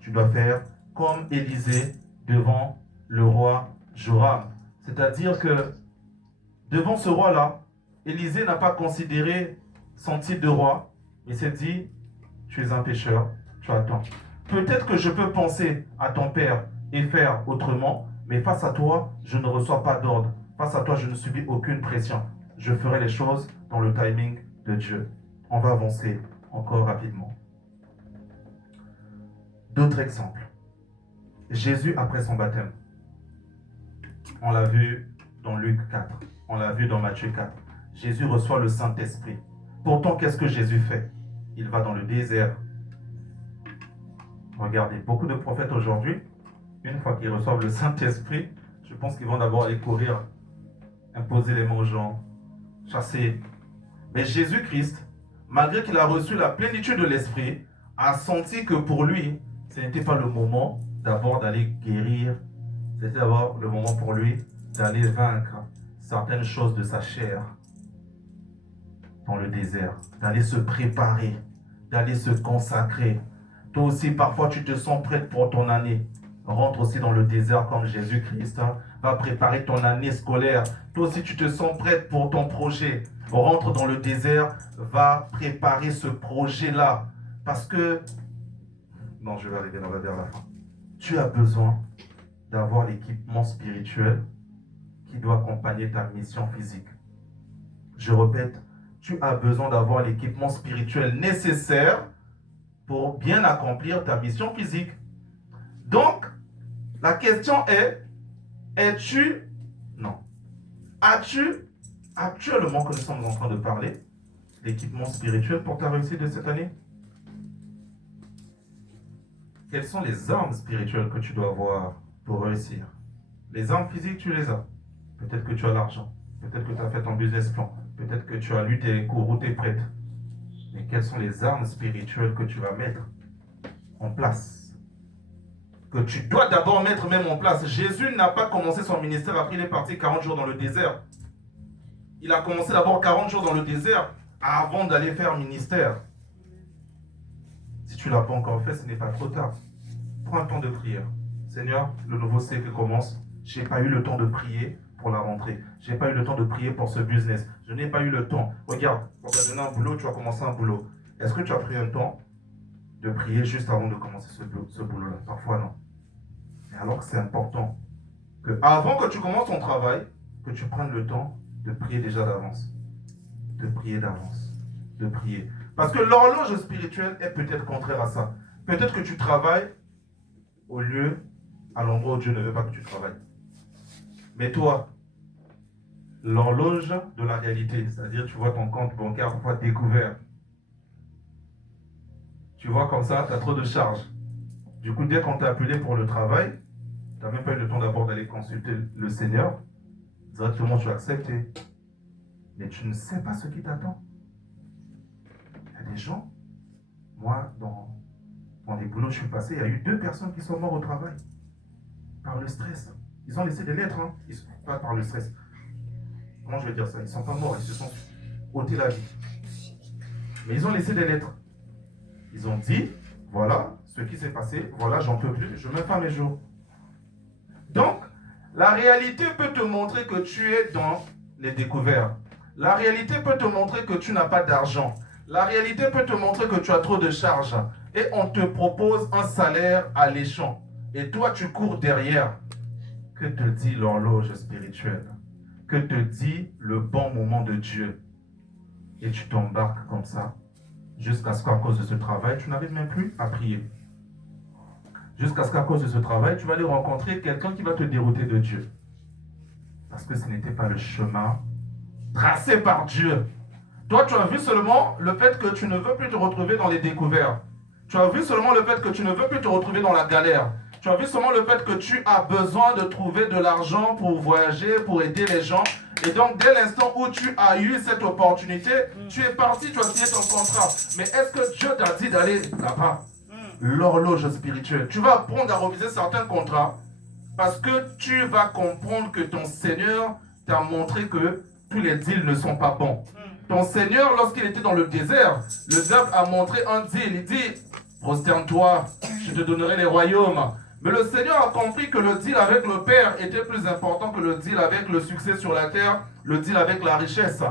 tu dois faire comme Élisée devant le roi Joram. C'est-à-dire que devant ce roi-là, Élisée n'a pas considéré son titre de roi, il s'est dit, tu es un pécheur, tu attends. Peut-être que je peux penser à ton père et faire autrement, mais face à toi, je ne reçois pas d'ordre. Face à toi, je ne subis aucune pression. Je ferai les choses dans le timing de Dieu. On va avancer encore rapidement. D'autres exemples. Jésus après son baptême. On l'a vu dans Luc 4. On l'a vu dans Matthieu 4. Jésus reçoit le Saint-Esprit. Pourtant, qu'est-ce que Jésus fait? Il va dans le désert. Regardez, beaucoup de prophètes aujourd'hui, une fois qu'ils reçoivent le Saint-Esprit, je pense qu'ils vont d'abord aller courir, imposer les mains aux gens, chasser. Mais Jésus-Christ, malgré qu'il a reçu la plénitude de l'Esprit, a senti que pour lui, ce n'était pas le moment d'abord d'aller guérir. C'était d'abord le moment pour lui d'aller vaincre certaines choses de sa chair dans le désert, d'aller se préparer, d'aller se consacrer. Toi aussi, parfois, tu te sens prête pour ton année. Rentre aussi dans le désert comme Jésus-Christ. Va préparer ton année scolaire. Toi aussi, tu te sens prête pour ton projet. Rentre dans le désert, va préparer ce projet-là. Parce que, non, je vais arriver vers la fin. Tu as besoin d'avoir l'équipement spirituel qui doit accompagner ta mission physique. Je répète, tu as besoin d'avoir l'équipement spirituel nécessaire pour bien accomplir ta mission physique. Donc, la question est, as-tu, actuellement que nous sommes en train de parler, l'équipement spirituel pour ta réussite de cette année? Quelles sont les armes spirituelles que tu dois avoir pour réussir? Les armes physiques, tu les as. Peut-être que tu as l'argent. Peut-être que tu as fait ton business plan. Peut-être que tu as lu tes cours ou tu es prête. Mais quelles sont les armes spirituelles que tu vas mettre en place? Que tu dois d'abord mettre même en place. Jésus n'a pas commencé son ministère après il est parti 40 jours dans le désert. Il a commencé d'abord 40 jours dans le désert avant d'aller faire ministère. Si tu ne l'as pas encore fait, ce n'est pas trop tard. Prends un temps de prière. Seigneur, le nouveau cycle commence. Je n'ai pas eu le temps de prier pour la rentrée. Je n'ai pas eu le temps de prier pour ce business. Je n'ai pas eu le temps. Regarde, on t'a donné un boulot, tu vas commencer un boulot. Est-ce que tu as pris un temps de prier juste avant de commencer ce boulot-là? Parfois, non. Mais alors que c'est important que avant que tu commences ton travail, que tu prennes le temps de prier déjà d'avance. De prier d'avance. De prier. Parce que l'horloge spirituelle est peut-être contraire à ça. Peut-être que tu travailles au lieu, à l'endroit où Dieu ne veut pas que tu travailles. Mais toi, l'horloge de la réalité, c'est-à-dire tu vois ton compte bancaire parfois découvert. Tu vois comme ça, tu as trop de charges. Du coup, dès qu'on t'a appelé pour le travail, tu n'as même pas eu le temps d'abord d'aller consulter le Seigneur. Directement, tu as accepté. Mais tu ne sais pas ce qui t'attend. Il y a des gens, moi, dans les boulots où je suis passé, il y a eu 2 personnes qui sont mortes au travail. Par le stress. Ils ont laissé des lettres, hein. Ils sont pas par le stress. Comment je vais dire ça? Ils ne sont pas morts, ils se sont ôtés la vie. Mais ils ont laissé des lettres. Ils ont dit, voilà ce qui s'est passé, voilà, j'en peux plus, je ne mets pas mes jours. Donc, la réalité peut te montrer que tu es dans les découvertes. La réalité peut te montrer que tu n'as pas d'argent. La réalité peut te montrer que tu as trop de charges. Et on te propose un salaire alléchant. Et toi, tu cours derrière. Que te dit l'horloge spirituelle? Que te dit le bon moment de Dieu? Et tu t'embarques comme ça, jusqu'à ce qu'à cause de ce travail, tu n'arrives même plus à prier. Jusqu'à ce qu'à cause de ce travail, tu vas aller rencontrer quelqu'un qui va te dérouter de Dieu. Parce que ce n'était pas le chemin tracé par Dieu. Toi, tu as vu seulement le fait que tu ne veux plus te retrouver dans les découvertes. Tu as vu seulement le fait que tu ne veux plus te retrouver dans la galère. Tu as vu seulement le fait que tu as besoin de trouver de l'argent pour voyager, pour aider les gens. Et donc, dès l'instant où tu as eu cette opportunité, tu es parti, tu as signé ton contrat. Mais est-ce que Dieu t'a dit d'aller là-bas? L'horloge spirituelle. Tu vas apprendre à reviser certains contrats parce que tu vas comprendre que ton Seigneur t'a montré que tous les deals ne sont pas bons. Ton Seigneur, lorsqu'il était dans le désert, le diable a montré un deal. Il dit, prosterne-toi, je te donnerai les royaumes. Mais le Seigneur a compris que le deal avec le Père était plus important que le deal avec le succès sur la terre, le deal avec la richesse.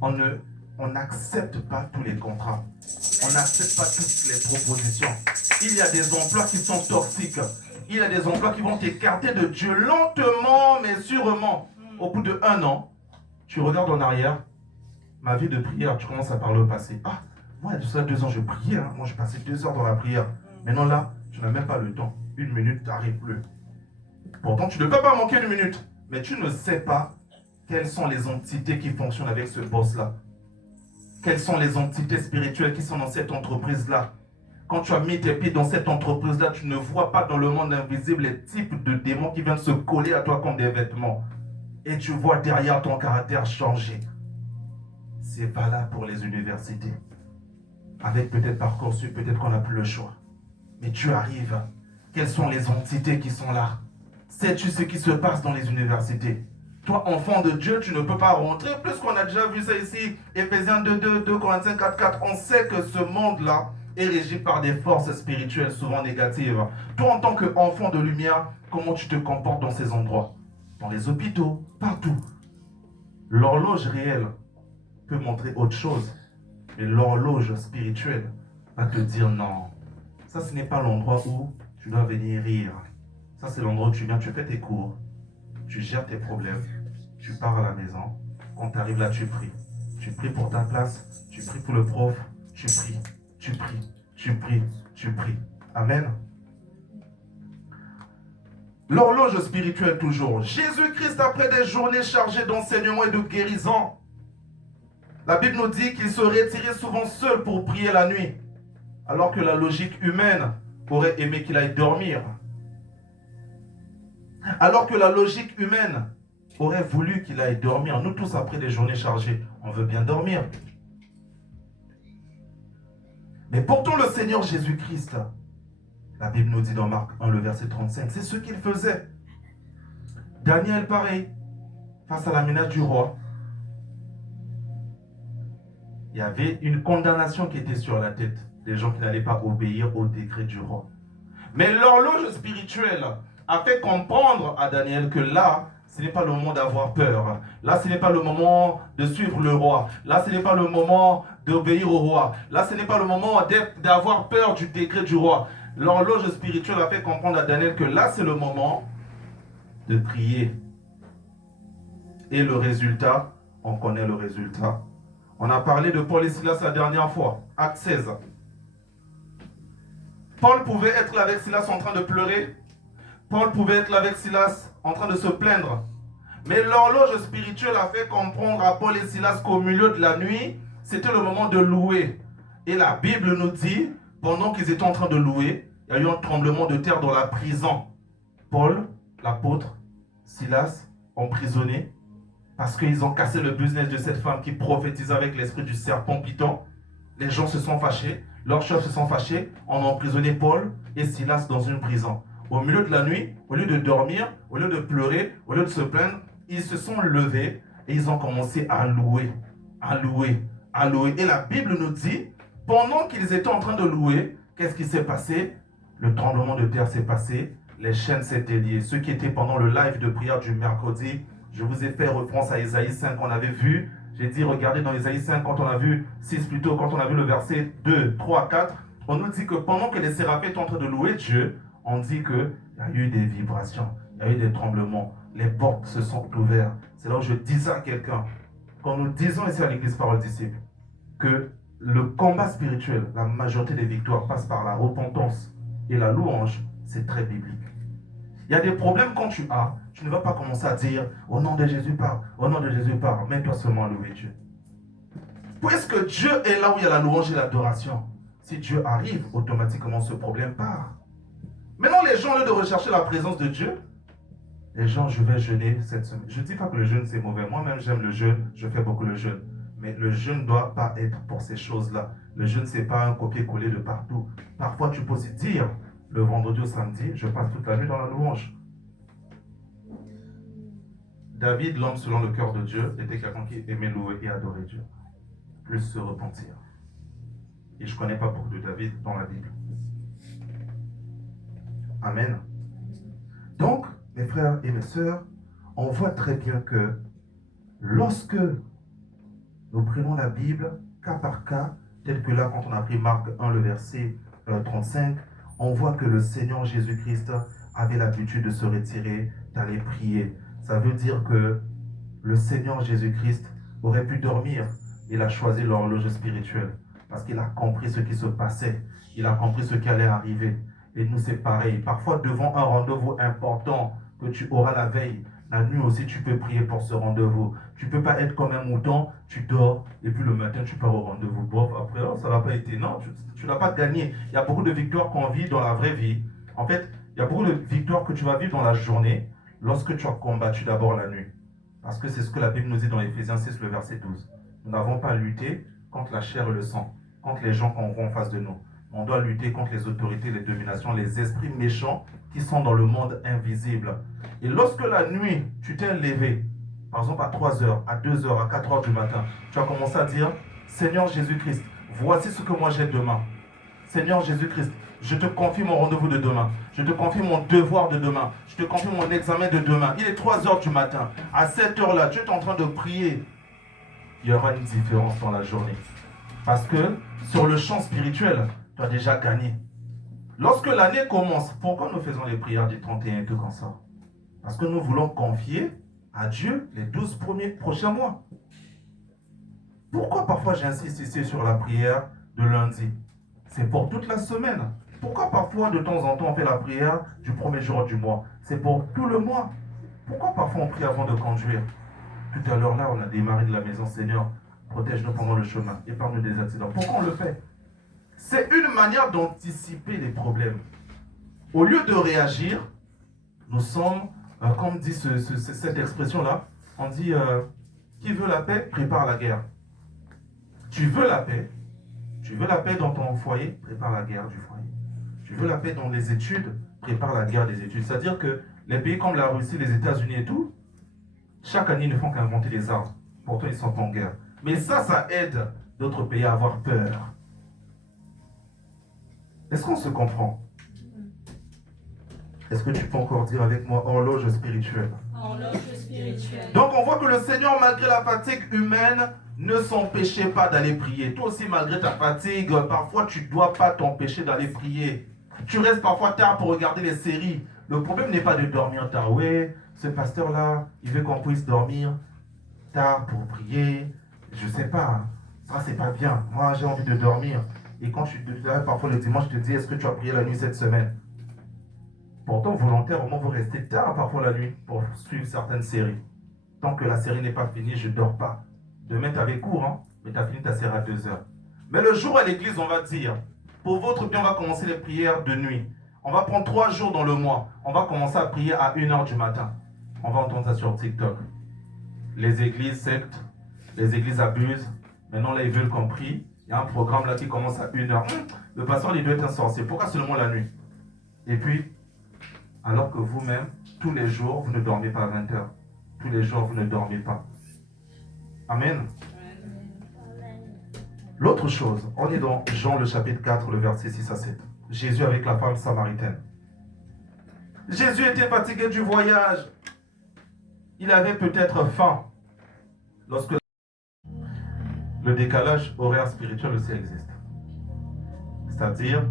On n'accepte pas tous les contrats. On n'accepte pas toutes les propositions. Il y a des emplois qui sont toxiques. Il y a des emplois qui vont t'écarter de Dieu lentement mais sûrement. Au bout de 1 an, tu regardes en arrière, ma vie de prière, tu commences à parler au passé. Ah, moi, il y a de ça 2 ans, je priais. Hein. Moi, je passais 2 heures dans la prière. Maintenant là, tu n'as même pas le temps. 1 minute, tu n'arrives plus. Pourtant, tu ne peux pas manquer 1 minute. Mais tu ne sais pas quelles sont les entités qui fonctionnent avec ce boss-là. Quelles sont les entités spirituelles qui sont dans cette entreprise-là. Quand tu as mis tes pieds dans cette entreprise-là, tu ne vois pas dans le monde invisible les types de démons qui viennent se coller à toi comme des vêtements. Et tu vois derrière ton caractère changer. C'est valable pour les universités. Avec peut-être Parcoursup, peut-être qu'on n'a plus le choix. Mais Dieu arrive. Quelles sont les entités qui sont là? Sais-tu ce qui se passe dans les universités? Toi, enfant de Dieu, tu ne peux pas rentrer. Plus qu'on a déjà vu ça ici, Éphésiens 2:2, 2 Corinthiens 4:4. On sait que ce monde-là est régi par des forces spirituelles souvent négatives. Toi, en tant qu'enfant de lumière, comment tu te comportes dans ces endroits? Dans les hôpitaux, partout. L'horloge réelle peut montrer autre chose. Mais l'horloge spirituelle va te dire non. Ça, ce n'est pas l'endroit où tu dois venir rire. Ça, c'est l'endroit où tu viens, tu fais tes cours, tu gères tes problèmes, tu pars à la maison. Quand tu arrives là, tu pries. Tu pries pour ta place, tu pries pour le prof, tu pries, tu pries, tu pries, tu pries. Amen. L'horloge spirituelle toujours. Jésus-Christ, après des journées chargées d'enseignement et de guérison, la Bible nous dit qu'il se retirait souvent seul pour prier la nuit, alors que la logique humaine aurait aimé qu'il aille dormir. Alors que la logique humaine aurait voulu qu'il aille dormir. Nous tous, après des journées chargées, on veut bien dormir. Mais pourtant, le Seigneur Jésus-Christ, la Bible nous dit dans Marc 1, le verset 35, c'est ce qu'il faisait. Daniel, pareil, face à la menace du roi, il y avait une condamnation qui était sur la tête des gens qui n'allaient pas obéir au décret du roi. Mais l'horloge spirituelle a fait comprendre à Daniel que là, ce n'est pas le moment d'avoir peur. Là, ce n'est pas le moment de suivre le roi. Là, ce n'est pas le moment d'obéir au roi. Là, ce n'est pas le moment d'avoir peur du décret du roi. L'horloge spirituelle a fait comprendre à Daniel que là, c'est le moment de prier. Et le résultat, on connaît le résultat. On a parlé de Paul et Silas la dernière fois, Acte 16. Paul pouvait être là avec Silas en train de pleurer. Paul pouvait être là avec Silas en train de se plaindre. Mais l'horloge spirituelle a fait comprendre à Paul et Silas qu'au milieu de la nuit, c'était le moment de louer. Et la Bible nous dit, pendant qu'ils étaient en train de louer, il y a eu un tremblement de terre dans la prison. Paul, l'apôtre, Silas, emprisonnés, parce qu'ils ont cassé le business de cette femme qui prophétisait avec l'esprit du serpent Python. Les gens se sont fâchés, leurs chefs se sont fâchés, on a emprisonné Paul et Silas dans une prison. Au milieu de la nuit, au lieu de dormir, au lieu de pleurer, au lieu de se plaindre, ils se sont levés et ils ont commencé à louer, à louer, à louer. Et la Bible nous dit, pendant qu'ils étaient en train de louer, qu'est-ce qui s'est passé? Le tremblement de terre s'est passé, les chaînes s'étaient liées. Ceux qui étaient pendant le live de prière du mercredi, je vous ai fait référence à Ésaïe 5 qu'on avait vu. J'ai dit, regardez dans Ésaïe 5, quand on a vu 6 plutôt, quand on a vu le verset 2, 3, 4, on nous dit que pendant que les séraphins étaient en train de louer Dieu, on dit qu'il y a eu des vibrations, il y a eu des tremblements, les portes se sont ouvertes. C'est là où je disais à quelqu'un, quand nous disons ici à l'église Parole Disciple, que le combat spirituel, la majorité des victoires passe par la repentance et la louange, c'est très biblique. Il y a des problèmes quand tu ne vas pas commencer à dire au nom de Jésus part, au nom de Jésus part, mets-toi seulement à louer Dieu. Puisque Dieu est là où il y a la louange et l'adoration, si Dieu arrive, automatiquement ce problème part. Maintenant, les gens, au lieu de rechercher la présence de Dieu, les gens, je vais jeûner cette semaine. Je ne dis pas que le jeûne c'est mauvais. Moi-même, j'aime le jeûne, je fais beaucoup le jeûne. Mais le jeûne ne doit pas être pour ces choses-là. Le jeûne, ce n'est pas un copier-coller de partout. Parfois, tu peux aussi dire, le vendredi au samedi, je passe toute la nuit dans la louange. David, l'homme selon le cœur de Dieu, était quelqu'un qui aimait louer et adorer Dieu, plus se repentir. Et je ne connais pas beaucoup de David dans la Bible. Amen. Donc, mes frères et mes sœurs, on voit très bien que lorsque nous prenons la Bible, cas par cas, tel que là, quand on a pris Marc 1, le verset 35, on voit que le Seigneur Jésus-Christ avait l'habitude de se retirer, d'aller prier. Ça veut dire que le Seigneur Jésus-Christ aurait pu dormir. Il a choisi l'horloge spirituelle parce qu'il a compris ce qui se passait. Il a compris ce qui allait arriver. Et nous, c'est pareil. Parfois, devant un rendez-vous important que tu auras la veille, la nuit aussi, tu peux prier pour ce rendez-vous. Tu ne peux pas être comme un mouton, tu dors, et puis le matin, tu pars au rendez-vous. Bof, après, oh, ça n'a pas été. Non, tu n'as pas gagné. Il y a beaucoup de victoires qu'on vit dans la vraie vie. En fait, il y a beaucoup de victoires que tu vas vivre dans la journée lorsque tu as combattu d'abord la nuit. Parce que c'est ce que la Bible nous dit dans Éphésiens 6, le verset 12. Nous n'avons pas à lutter contre la chair et le sang, contre les gens qu'on voit en face de nous. On doit lutter contre les autorités, les dominations, les esprits méchants qui sont dans le monde invisible. Et lorsque la nuit, tu t'es levé, par exemple à 3 heures, à 2 heures, à 4 heures du matin, tu vas commencer à dire, Seigneur Jésus-Christ, voici ce que moi j'ai demain. Seigneur Jésus-Christ, je te confie mon rendez-vous de demain. Je te confie mon devoir de demain. Je te confie mon examen de demain. Il est 3 heures du matin. À cette heure-là, tu es en train de prier. Il y aura une différence dans la journée. Parce que sur le champ spirituel, tu as déjà gagné. Lorsque l'année commence, pourquoi nous faisons les prières du 31 tout comme ça? Parce que nous voulons confier à Dieu les 12 prochains mois. Pourquoi parfois j'insiste ici sur la prière de lundi? C'est pour toute la semaine. Pourquoi parfois de temps en temps on fait la prière du premier jour du mois? C'est pour tout le mois. Pourquoi parfois on prie avant de conduire? Tout à l'heure là, on a démarré de la maison. Seigneur, protège-nous pendant le chemin, épargne-nous des accidents. Pourquoi on le fait? C'est une manière d'anticiper les problèmes. Au lieu de réagir, nous sommes, comme dit cette expression-là, on dit qui veut la paix, prépare la guerre. Tu veux la paix? Tu veux la paix dans ton foyer? Prépare la guerre du foyer. Tu veux la paix dans les études? Prépare la guerre des études. C'est-à-dire que les pays comme la Russie, les États-Unis et tout, chaque année, ils ne font qu'inventer des armes. Pourtant, ils sont en guerre. Mais ça aide d'autres pays à avoir peur. Est-ce qu'on se comprend? Est-ce que tu peux encore dire avec moi horloge spirituelle? Horloge spirituelle. Donc on voit que le Seigneur, malgré la fatigue humaine, ne s'empêchait pas d'aller prier. Toi aussi, malgré ta fatigue, parfois tu ne dois pas t'empêcher d'aller prier. Tu restes parfois tard pour regarder les séries. Le problème n'est pas de dormir tard. Oui, ce pasteur-là, il veut qu'on puisse dormir tard pour prier. Je ne sais pas, ça c'est pas bien. Moi j'ai envie de dormir. Et quand je suis là, parfois le dimanche, je te dis, est-ce que tu as prié la nuit cette semaine? Pourtant, volontairement, vous restez tard parfois la nuit pour suivre certaines séries. Tant que la série n'est pas finie, je ne dors pas. Demain, tu avais cours, hein, mais tu as fini ta série à 2 heures. Mais le jour à l'église, on va dire, pour votre bien, on va commencer les prières de nuit. On va prendre 3 jours dans le mois. On va commencer à prier à 1 heure du matin. On va entendre ça sur TikTok. Les églises sectent, les églises abusent. Maintenant, là, ils veulent qu'on prie. Il y a un programme là qui commence à 1 heure. Le pasteur, il doit être un sorcier. Pourquoi seulement la nuit? Et puis, alors que vous-même, tous les jours, vous ne dormez pas à 20 heures. Tous les jours, vous ne dormez pas. Amen. L'autre chose, on est dans Jean le chapitre 4, le verset 6 à 7. Jésus avec la femme samaritaine. Jésus était fatigué du voyage. Il avait peut-être faim. Lorsque le décalage horaire spirituel aussi existe. C'est-à-dire,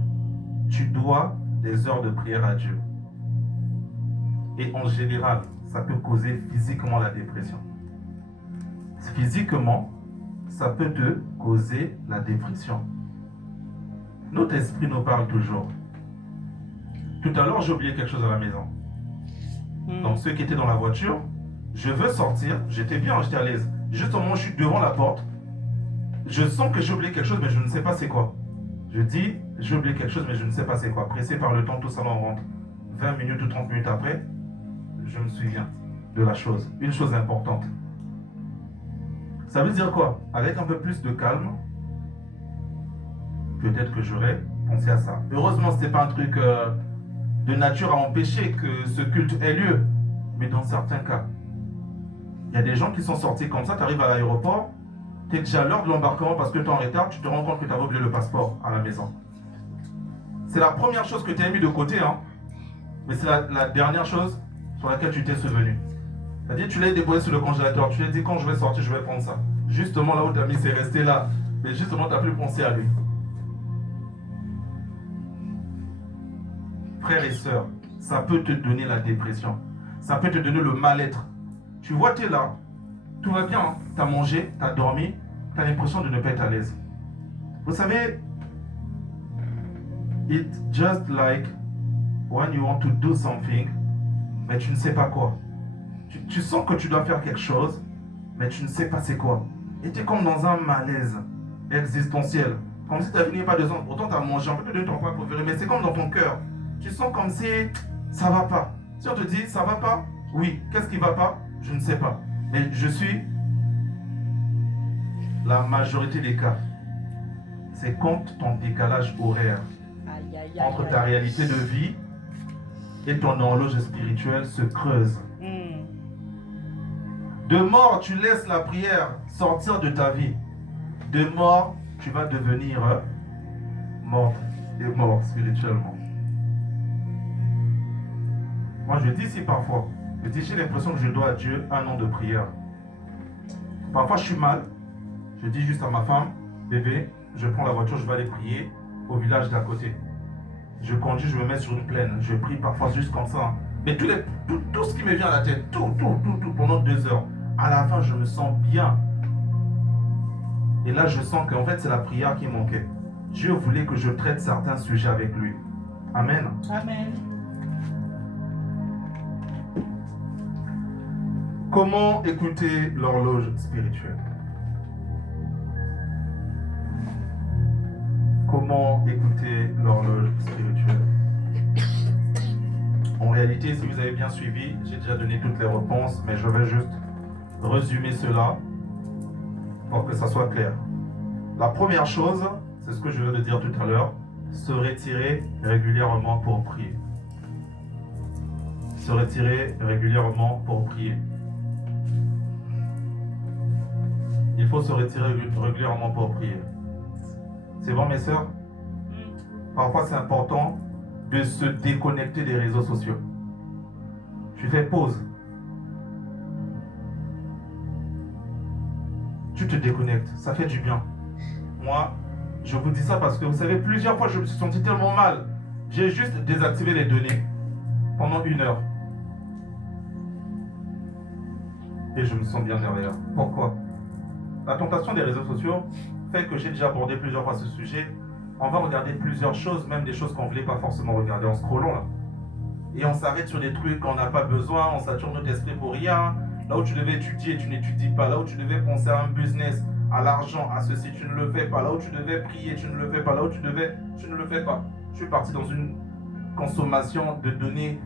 tu dois des heures de prière à Dieu. Et en général, ça peut causer physiquement la dépression. Physiquement, ça peut te causer la dépression. Notre esprit nous parle toujours. Tout à l'heure, j'ai oublié quelque chose à la maison. Donc ceux qui étaient dans la voiture, je veux sortir, j'étais bien, j'étais à l'aise. Juste au moment où je suis devant la porte, je sens que j'ai oublié quelque chose, mais je ne sais pas c'est quoi. Je dis, j'ai oublié quelque chose, mais je ne sais pas c'est quoi. Pressé par le temps, tout ça on rentre. 20 minutes ou 30 minutes après, je me souviens de la chose. Une chose importante. Ça veut dire quoi? Avec un peu plus de calme, peut-être que j'aurais pensé à ça. Heureusement, ce n'était pas un truc de nature à empêcher que ce culte ait lieu. Mais dans certains cas, il y a des gens qui sont sortis comme ça, tu arrives à l'aéroport, tu es déjà à l'heure de l'embarquement parce que tu es en retard, tu te rends compte que tu avais oublié le passeport à la maison. C'est la première chose que tu as mis de côté, hein, mais c'est la dernière chose sur laquelle tu t'es souvenu. C'est-à-dire tu l'as déposé sur le congélateur, tu l'as dit quand je vais sortir, je vais prendre ça. Justement là où tu as mis, c'est resté là. Mais justement, tu n'as plus pensé à lui. Frères et sœurs, ça peut te donner la dépression. Ça peut te donner le mal-être. Tu vois, tu es là, tout va bien, hein? Tu as mangé, tu as dormi, tu as l'impression de ne pas être à l'aise. Vous savez, it's just like when you want to do something, mais tu ne sais pas quoi. Tu sens que tu dois faire quelque chose, mais tu ne sais pas c'est quoi. Et tu es comme dans un malaise existentiel. Comme si tu n'avais pas besoin. Pourtant, tu as mangé un peu de ton pain préféré, mais c'est comme dans ton cœur. Tu sens comme si ça ne va pas. Si on te dit ça ne va pas, oui. Qu'est-ce qui ne va pas? Je ne sais pas. Mais je suis la majorité des cas. c'est quand ton décalage horaire entre ta réalité de vie et ton horloge spirituelle se creuse. De mort, tu laisses la prière sortir de ta vie. De mort, tu vas devenir mort et mort spirituellement. Moi, je dis si parfois, je dis j'ai l'impression que je dois à Dieu 1 an de prière. Parfois, je suis mal. Je dis juste à ma femme, bébé, je prends la voiture, je vais aller prier au village d'à côté. Je conduis, je me mets sur une plaine. Je prie parfois juste comme ça. Mais tout ce qui me vient à la tête, tout, pendant 2 heures. À la fin, je me sens bien. Et là, je sens qu'en fait, c'est la prière qui manquait. Dieu voulait que je traite certains sujets avec lui. Amen. Amen. Comment écouter l'horloge spirituelle? Comment écouter l'horloge spirituelle? En réalité, si vous avez bien suivi, j'ai déjà donné toutes les réponses, mais je vais juste résumer cela pour que ça soit clair. La première chose, c'est ce que je viens de dire tout à l'heure, se retirer régulièrement pour prier. Se retirer régulièrement pour prier. Il faut se retirer régulièrement pour prier. C'est bon, mes sœurs? Parfois, c'est important de se déconnecter des réseaux sociaux. Tu fais pause. Tu te déconnectes. Ça fait du bien. Moi, je vous dis ça parce que vous savez, plusieurs fois, je me suis senti tellement mal. J'ai juste désactivé les données pendant 1 heure. Et je me sens bien derrière. Pourquoi? La tentation des réseaux sociaux fait que j'ai déjà abordé plusieurs fois ce sujet. On va regarder plusieurs choses, même des choses qu'on ne voulait pas forcément regarder en scrollant là. Et on s'arrête sur des trucs qu'on n'a pas besoin, on sature notre esprit pour rien. Là où tu devais étudier, tu n'étudies pas. Là où tu devais penser à un business, à l'argent, à ceci, tu ne le fais pas. Là où tu devais prier, tu ne le fais pas. Là où tu ne le fais pas. Je suis parti dans une consommation de données.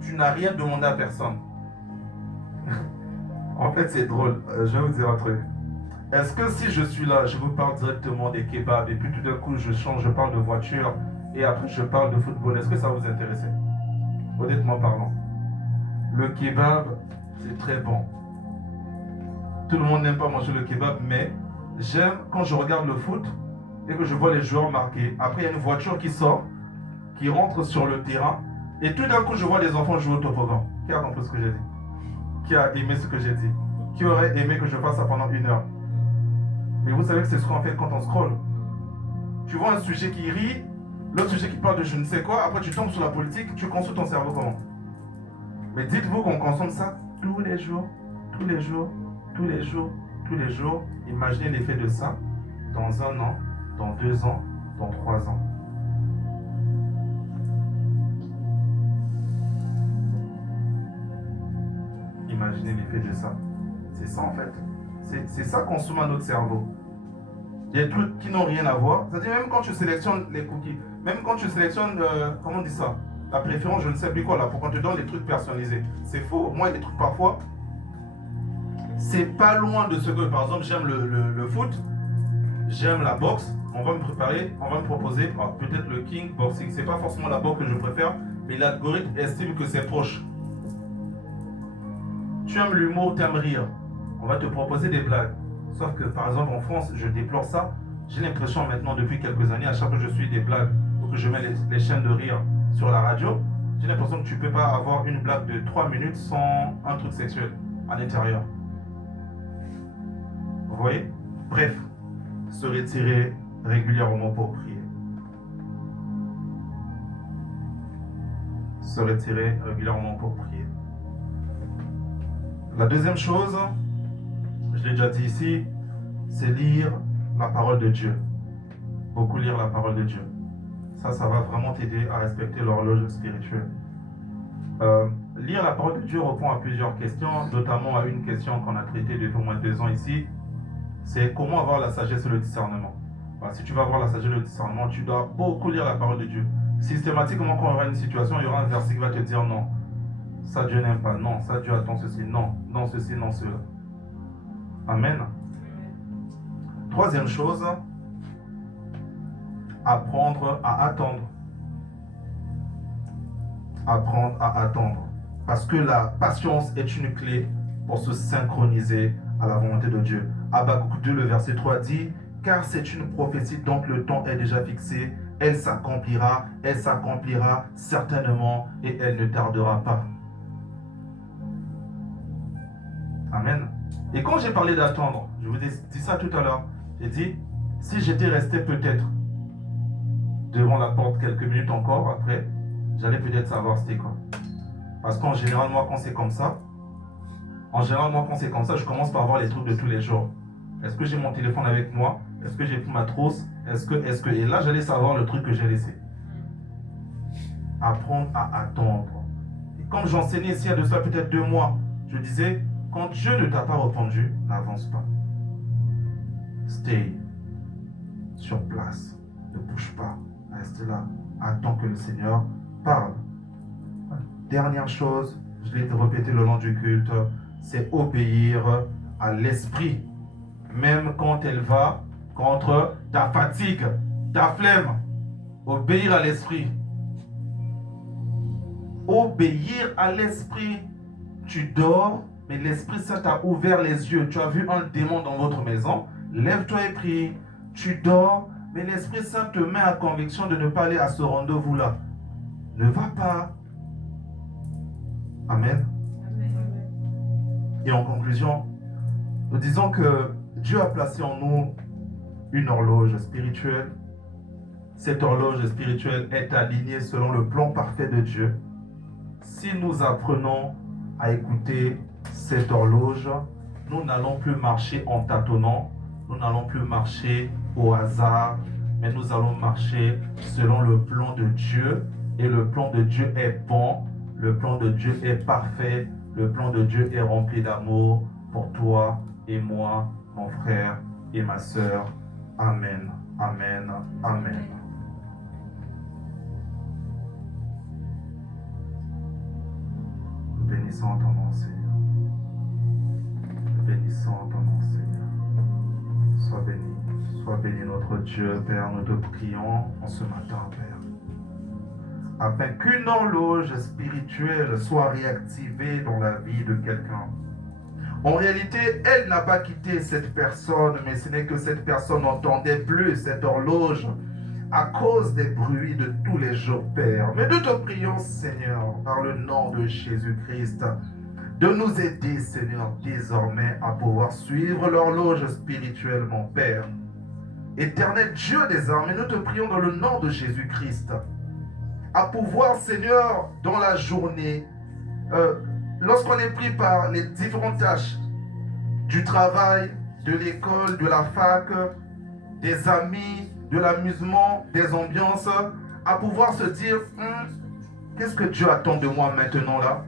Tu n'as rien demandé à personne. En fait, c'est drôle. Je vais vous dire un truc. Est-ce que si je suis là, je vous parle directement des kebabs et puis tout d'un coup je change, je parle de voiture et après je parle de football, est-ce que ça vous intéresse? Honnêtement parlant. Le kebab, c'est très bon. Tout le monde n'aime pas manger le kebab, mais j'aime quand je regarde le foot et que je vois les joueurs marquer. Après, il y a une voiture qui sort, qui rentre sur le terrain et tout d'un coup je vois les enfants jouer au toboggan. Qui a compris ce que j'ai dit? Qui a aimé ce que j'ai dit? Qui aurait aimé que je fasse ça pendant 1 heure? Mais vous savez que c'est ce qu'on fait quand on scrolle. Tu vois un sujet qui rit, l'autre sujet qui parle de je ne sais quoi, après tu tombes sur la politique, tu consommes ton cerveau comment? Mais dites-vous qu'on consomme ça tous les jours, tous les jours, tous les jours, tous les jours. Imaginez l'effet de ça dans 1 an, dans 2 ans, dans 3 ans. Imaginez l'effet de ça. C'est ça en fait. C'est ça qu'on consomme à notre cerveau. Des trucs qui n'ont rien à voir. C'est-à-dire même quand tu sélectionnes les cookies, même quand tu sélectionnes, comment on dit ça? La préférence, je ne sais plus quoi là, pour qu'on te donne des trucs personnalisés. C'est faux. Moi, il y a des trucs parfois, c'est pas loin de ce que, par exemple, j'aime le foot, j'aime la boxe, on va me préparer, on va me proposer peut-être le kickboxing. C'est pas forcément la boxe que je préfère, mais l'algorithme estime que c'est proche. Tu aimes l'humour, tu aimes rire. On va te proposer des blagues. Sauf que, par exemple, en France, je déplore ça. J'ai l'impression maintenant, depuis quelques années, à chaque fois que je suis des blagues ou que je mets les chaînes de rire sur la radio, j'ai l'impression que tu ne peux pas avoir une blague de 3 minutes sans un truc sexuel à l'intérieur. Vous voyez? Bref, se retirer régulièrement pour prier. Se retirer régulièrement pour prier. La deuxième chose, je l'ai déjà dit ici, c'est lire la parole de Dieu. Beaucoup lire la parole de Dieu. Ça va vraiment t'aider à respecter l'horloge spirituelle. Lire la parole de Dieu répond à plusieurs questions, notamment à une question qu'on a traitée depuis au moins 2 ans ici. C'est comment avoir la sagesse et le discernement. Alors, si tu vas avoir la sagesse et le discernement, tu dois beaucoup lire la parole de Dieu. Systématiquement, quand il y aura une situation, il y aura un verset qui va te dire non. Ça Dieu n'aime pas, non, ça Dieu attend ceci, non, non ceci, non cela. Amen. Troisième chose, Apprendre à attendre. Apprendre à attendre. Parce que la patience est une clé pour se synchroniser à la volonté de Dieu. Habakkuk 2, le verset 3 dit, « Car c'est une prophétie dont le temps est déjà fixé. Elle s'accomplira certainement et elle ne tardera pas. » Amen. Et quand j'ai parlé d'attendre, je vous ai dit ça tout à l'heure, j'ai dit, si j'étais resté peut-être devant la porte quelques minutes encore après, j'allais peut-être savoir c'était quoi. Parce qu'en général, moi, quand c'est comme ça, je commence par voir les trucs de tous les jours. Est-ce que j'ai mon téléphone avec moi? Est-ce que j'ai pris ma trousse? Est-ce que... Et là, j'allais savoir le truc que j'ai laissé. Apprendre à attendre. Et comme j'enseignais ici il y a de cela peut-être 2 mois, je disais, quand Dieu ne t'a pas répondu, n'avance pas. Stay sur place. Ne bouge pas. Reste là. Attends que le Seigneur parle. Dernière chose, je l'ai répété le long du culte, c'est obéir à l'esprit. Même quand elle va contre ta fatigue, ta flemme. Obéir à l'esprit. Obéir à l'esprit. Tu dors, mais l'Esprit Saint t'a ouvert les yeux. Tu as vu un démon dans votre maison. Lève-toi et prie. Tu dors, mais l'Esprit Saint te met à conviction de ne pas aller à ce rendez-vous-là. Ne va pas. Amen. Et en conclusion, nous disons que Dieu a placé en nous une horloge spirituelle. Cette horloge spirituelle est alignée selon le plan parfait de Dieu. Si nous apprenons à écouter cette horloge, nous n'allons plus marcher en tâtonnant, nous n'allons plus marcher au hasard, mais nous allons marcher selon le plan de Dieu. Et le plan de Dieu est bon, le plan de Dieu est parfait, le plan de Dieu est rempli d'amour pour toi et moi, mon frère et ma sœur. Amen, amen, amen. Nous bénissons ton nom, Seigneur. Nous bénissons ton nom, Seigneur. Sois béni notre Dieu, Père. Nous te prions en ce matin, Père, afin qu'une horloge spirituelle soit réactivée dans la vie de quelqu'un. En réalité, elle n'a pas quitté cette personne, mais ce n'est que cette personne n'entendait plus cette horloge à cause des bruits de tous les jours, Père. Mais nous te prions, Seigneur, par le nom de Jésus-Christ, de nous aider, Seigneur, désormais à pouvoir suivre l'horloge spirituelle, mon Père. Éternel Dieu des armées, nous te prions dans le nom de Jésus-Christ, à pouvoir, Seigneur, dans la journée, lorsqu'on est pris par les différentes tâches du travail, de l'école, de la fac, des amis, de l'amusement, des ambiances, à pouvoir se dire, qu'est-ce que Dieu attend de moi maintenant là?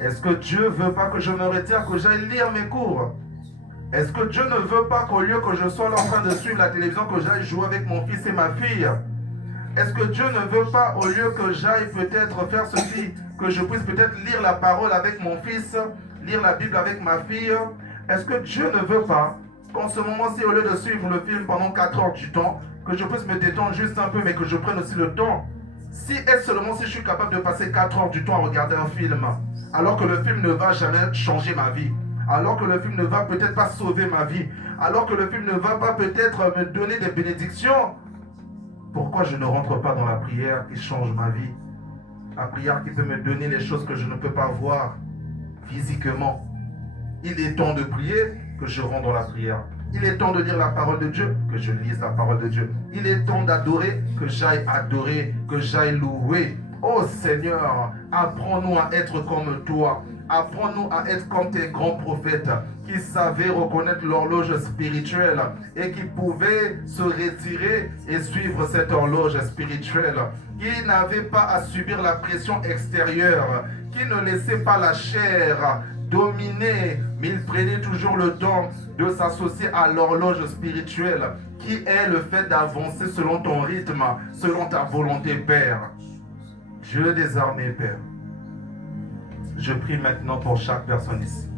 Est-ce que Dieu ne veut pas que je me retire, que j'aille lire mes cours? Est-ce que Dieu ne veut pas qu'au lieu que je sois là en train de suivre la télévision, que j'aille jouer avec mon fils et ma fille? Est-ce que Dieu ne veut pas, au lieu que j'aille peut-être faire ceci, que je puisse peut-être lire la parole avec mon fils, lire la Bible avec ma fille? Est-ce que Dieu ne veut pas qu'en ce moment-ci, au lieu de suivre le film pendant 4 heures du temps, que je puisse me détendre juste un peu, mais que je prenne aussi le temps? Si et seulement si je suis capable de passer 4 heures du temps à regarder un film, alors que le film ne va jamais changer ma vie, alors que le film ne va peut-être pas sauver ma vie, alors que le film ne va pas peut-être me donner des bénédictions, pourquoi je ne rentre pas dans la prière qui change ma vie? La prière qui peut me donner les choses que je ne peux pas voir physiquement. Il est temps de prier, que je rentre dans la prière. Il est temps de lire la parole de Dieu, que je lise la parole de Dieu. Il est temps d'adorer, que j'aille adorer, que j'aille louer. Oh Seigneur, apprends-nous à être comme toi. Apprends-nous à être comme tes grands prophètes qui savaient reconnaître l'horloge spirituelle et qui pouvaient se retirer et suivre cette horloge spirituelle, qui n'avaient pas à subir la pression extérieure, qui ne laissaient pas la chair dominer, mais ils prenaient toujours le temps de s'associer à l'horloge spirituelle qui est le fait d'avancer selon ton rythme, selon ta volonté, Père. Dieu des armées, Père. Je prie maintenant pour chaque personne ici.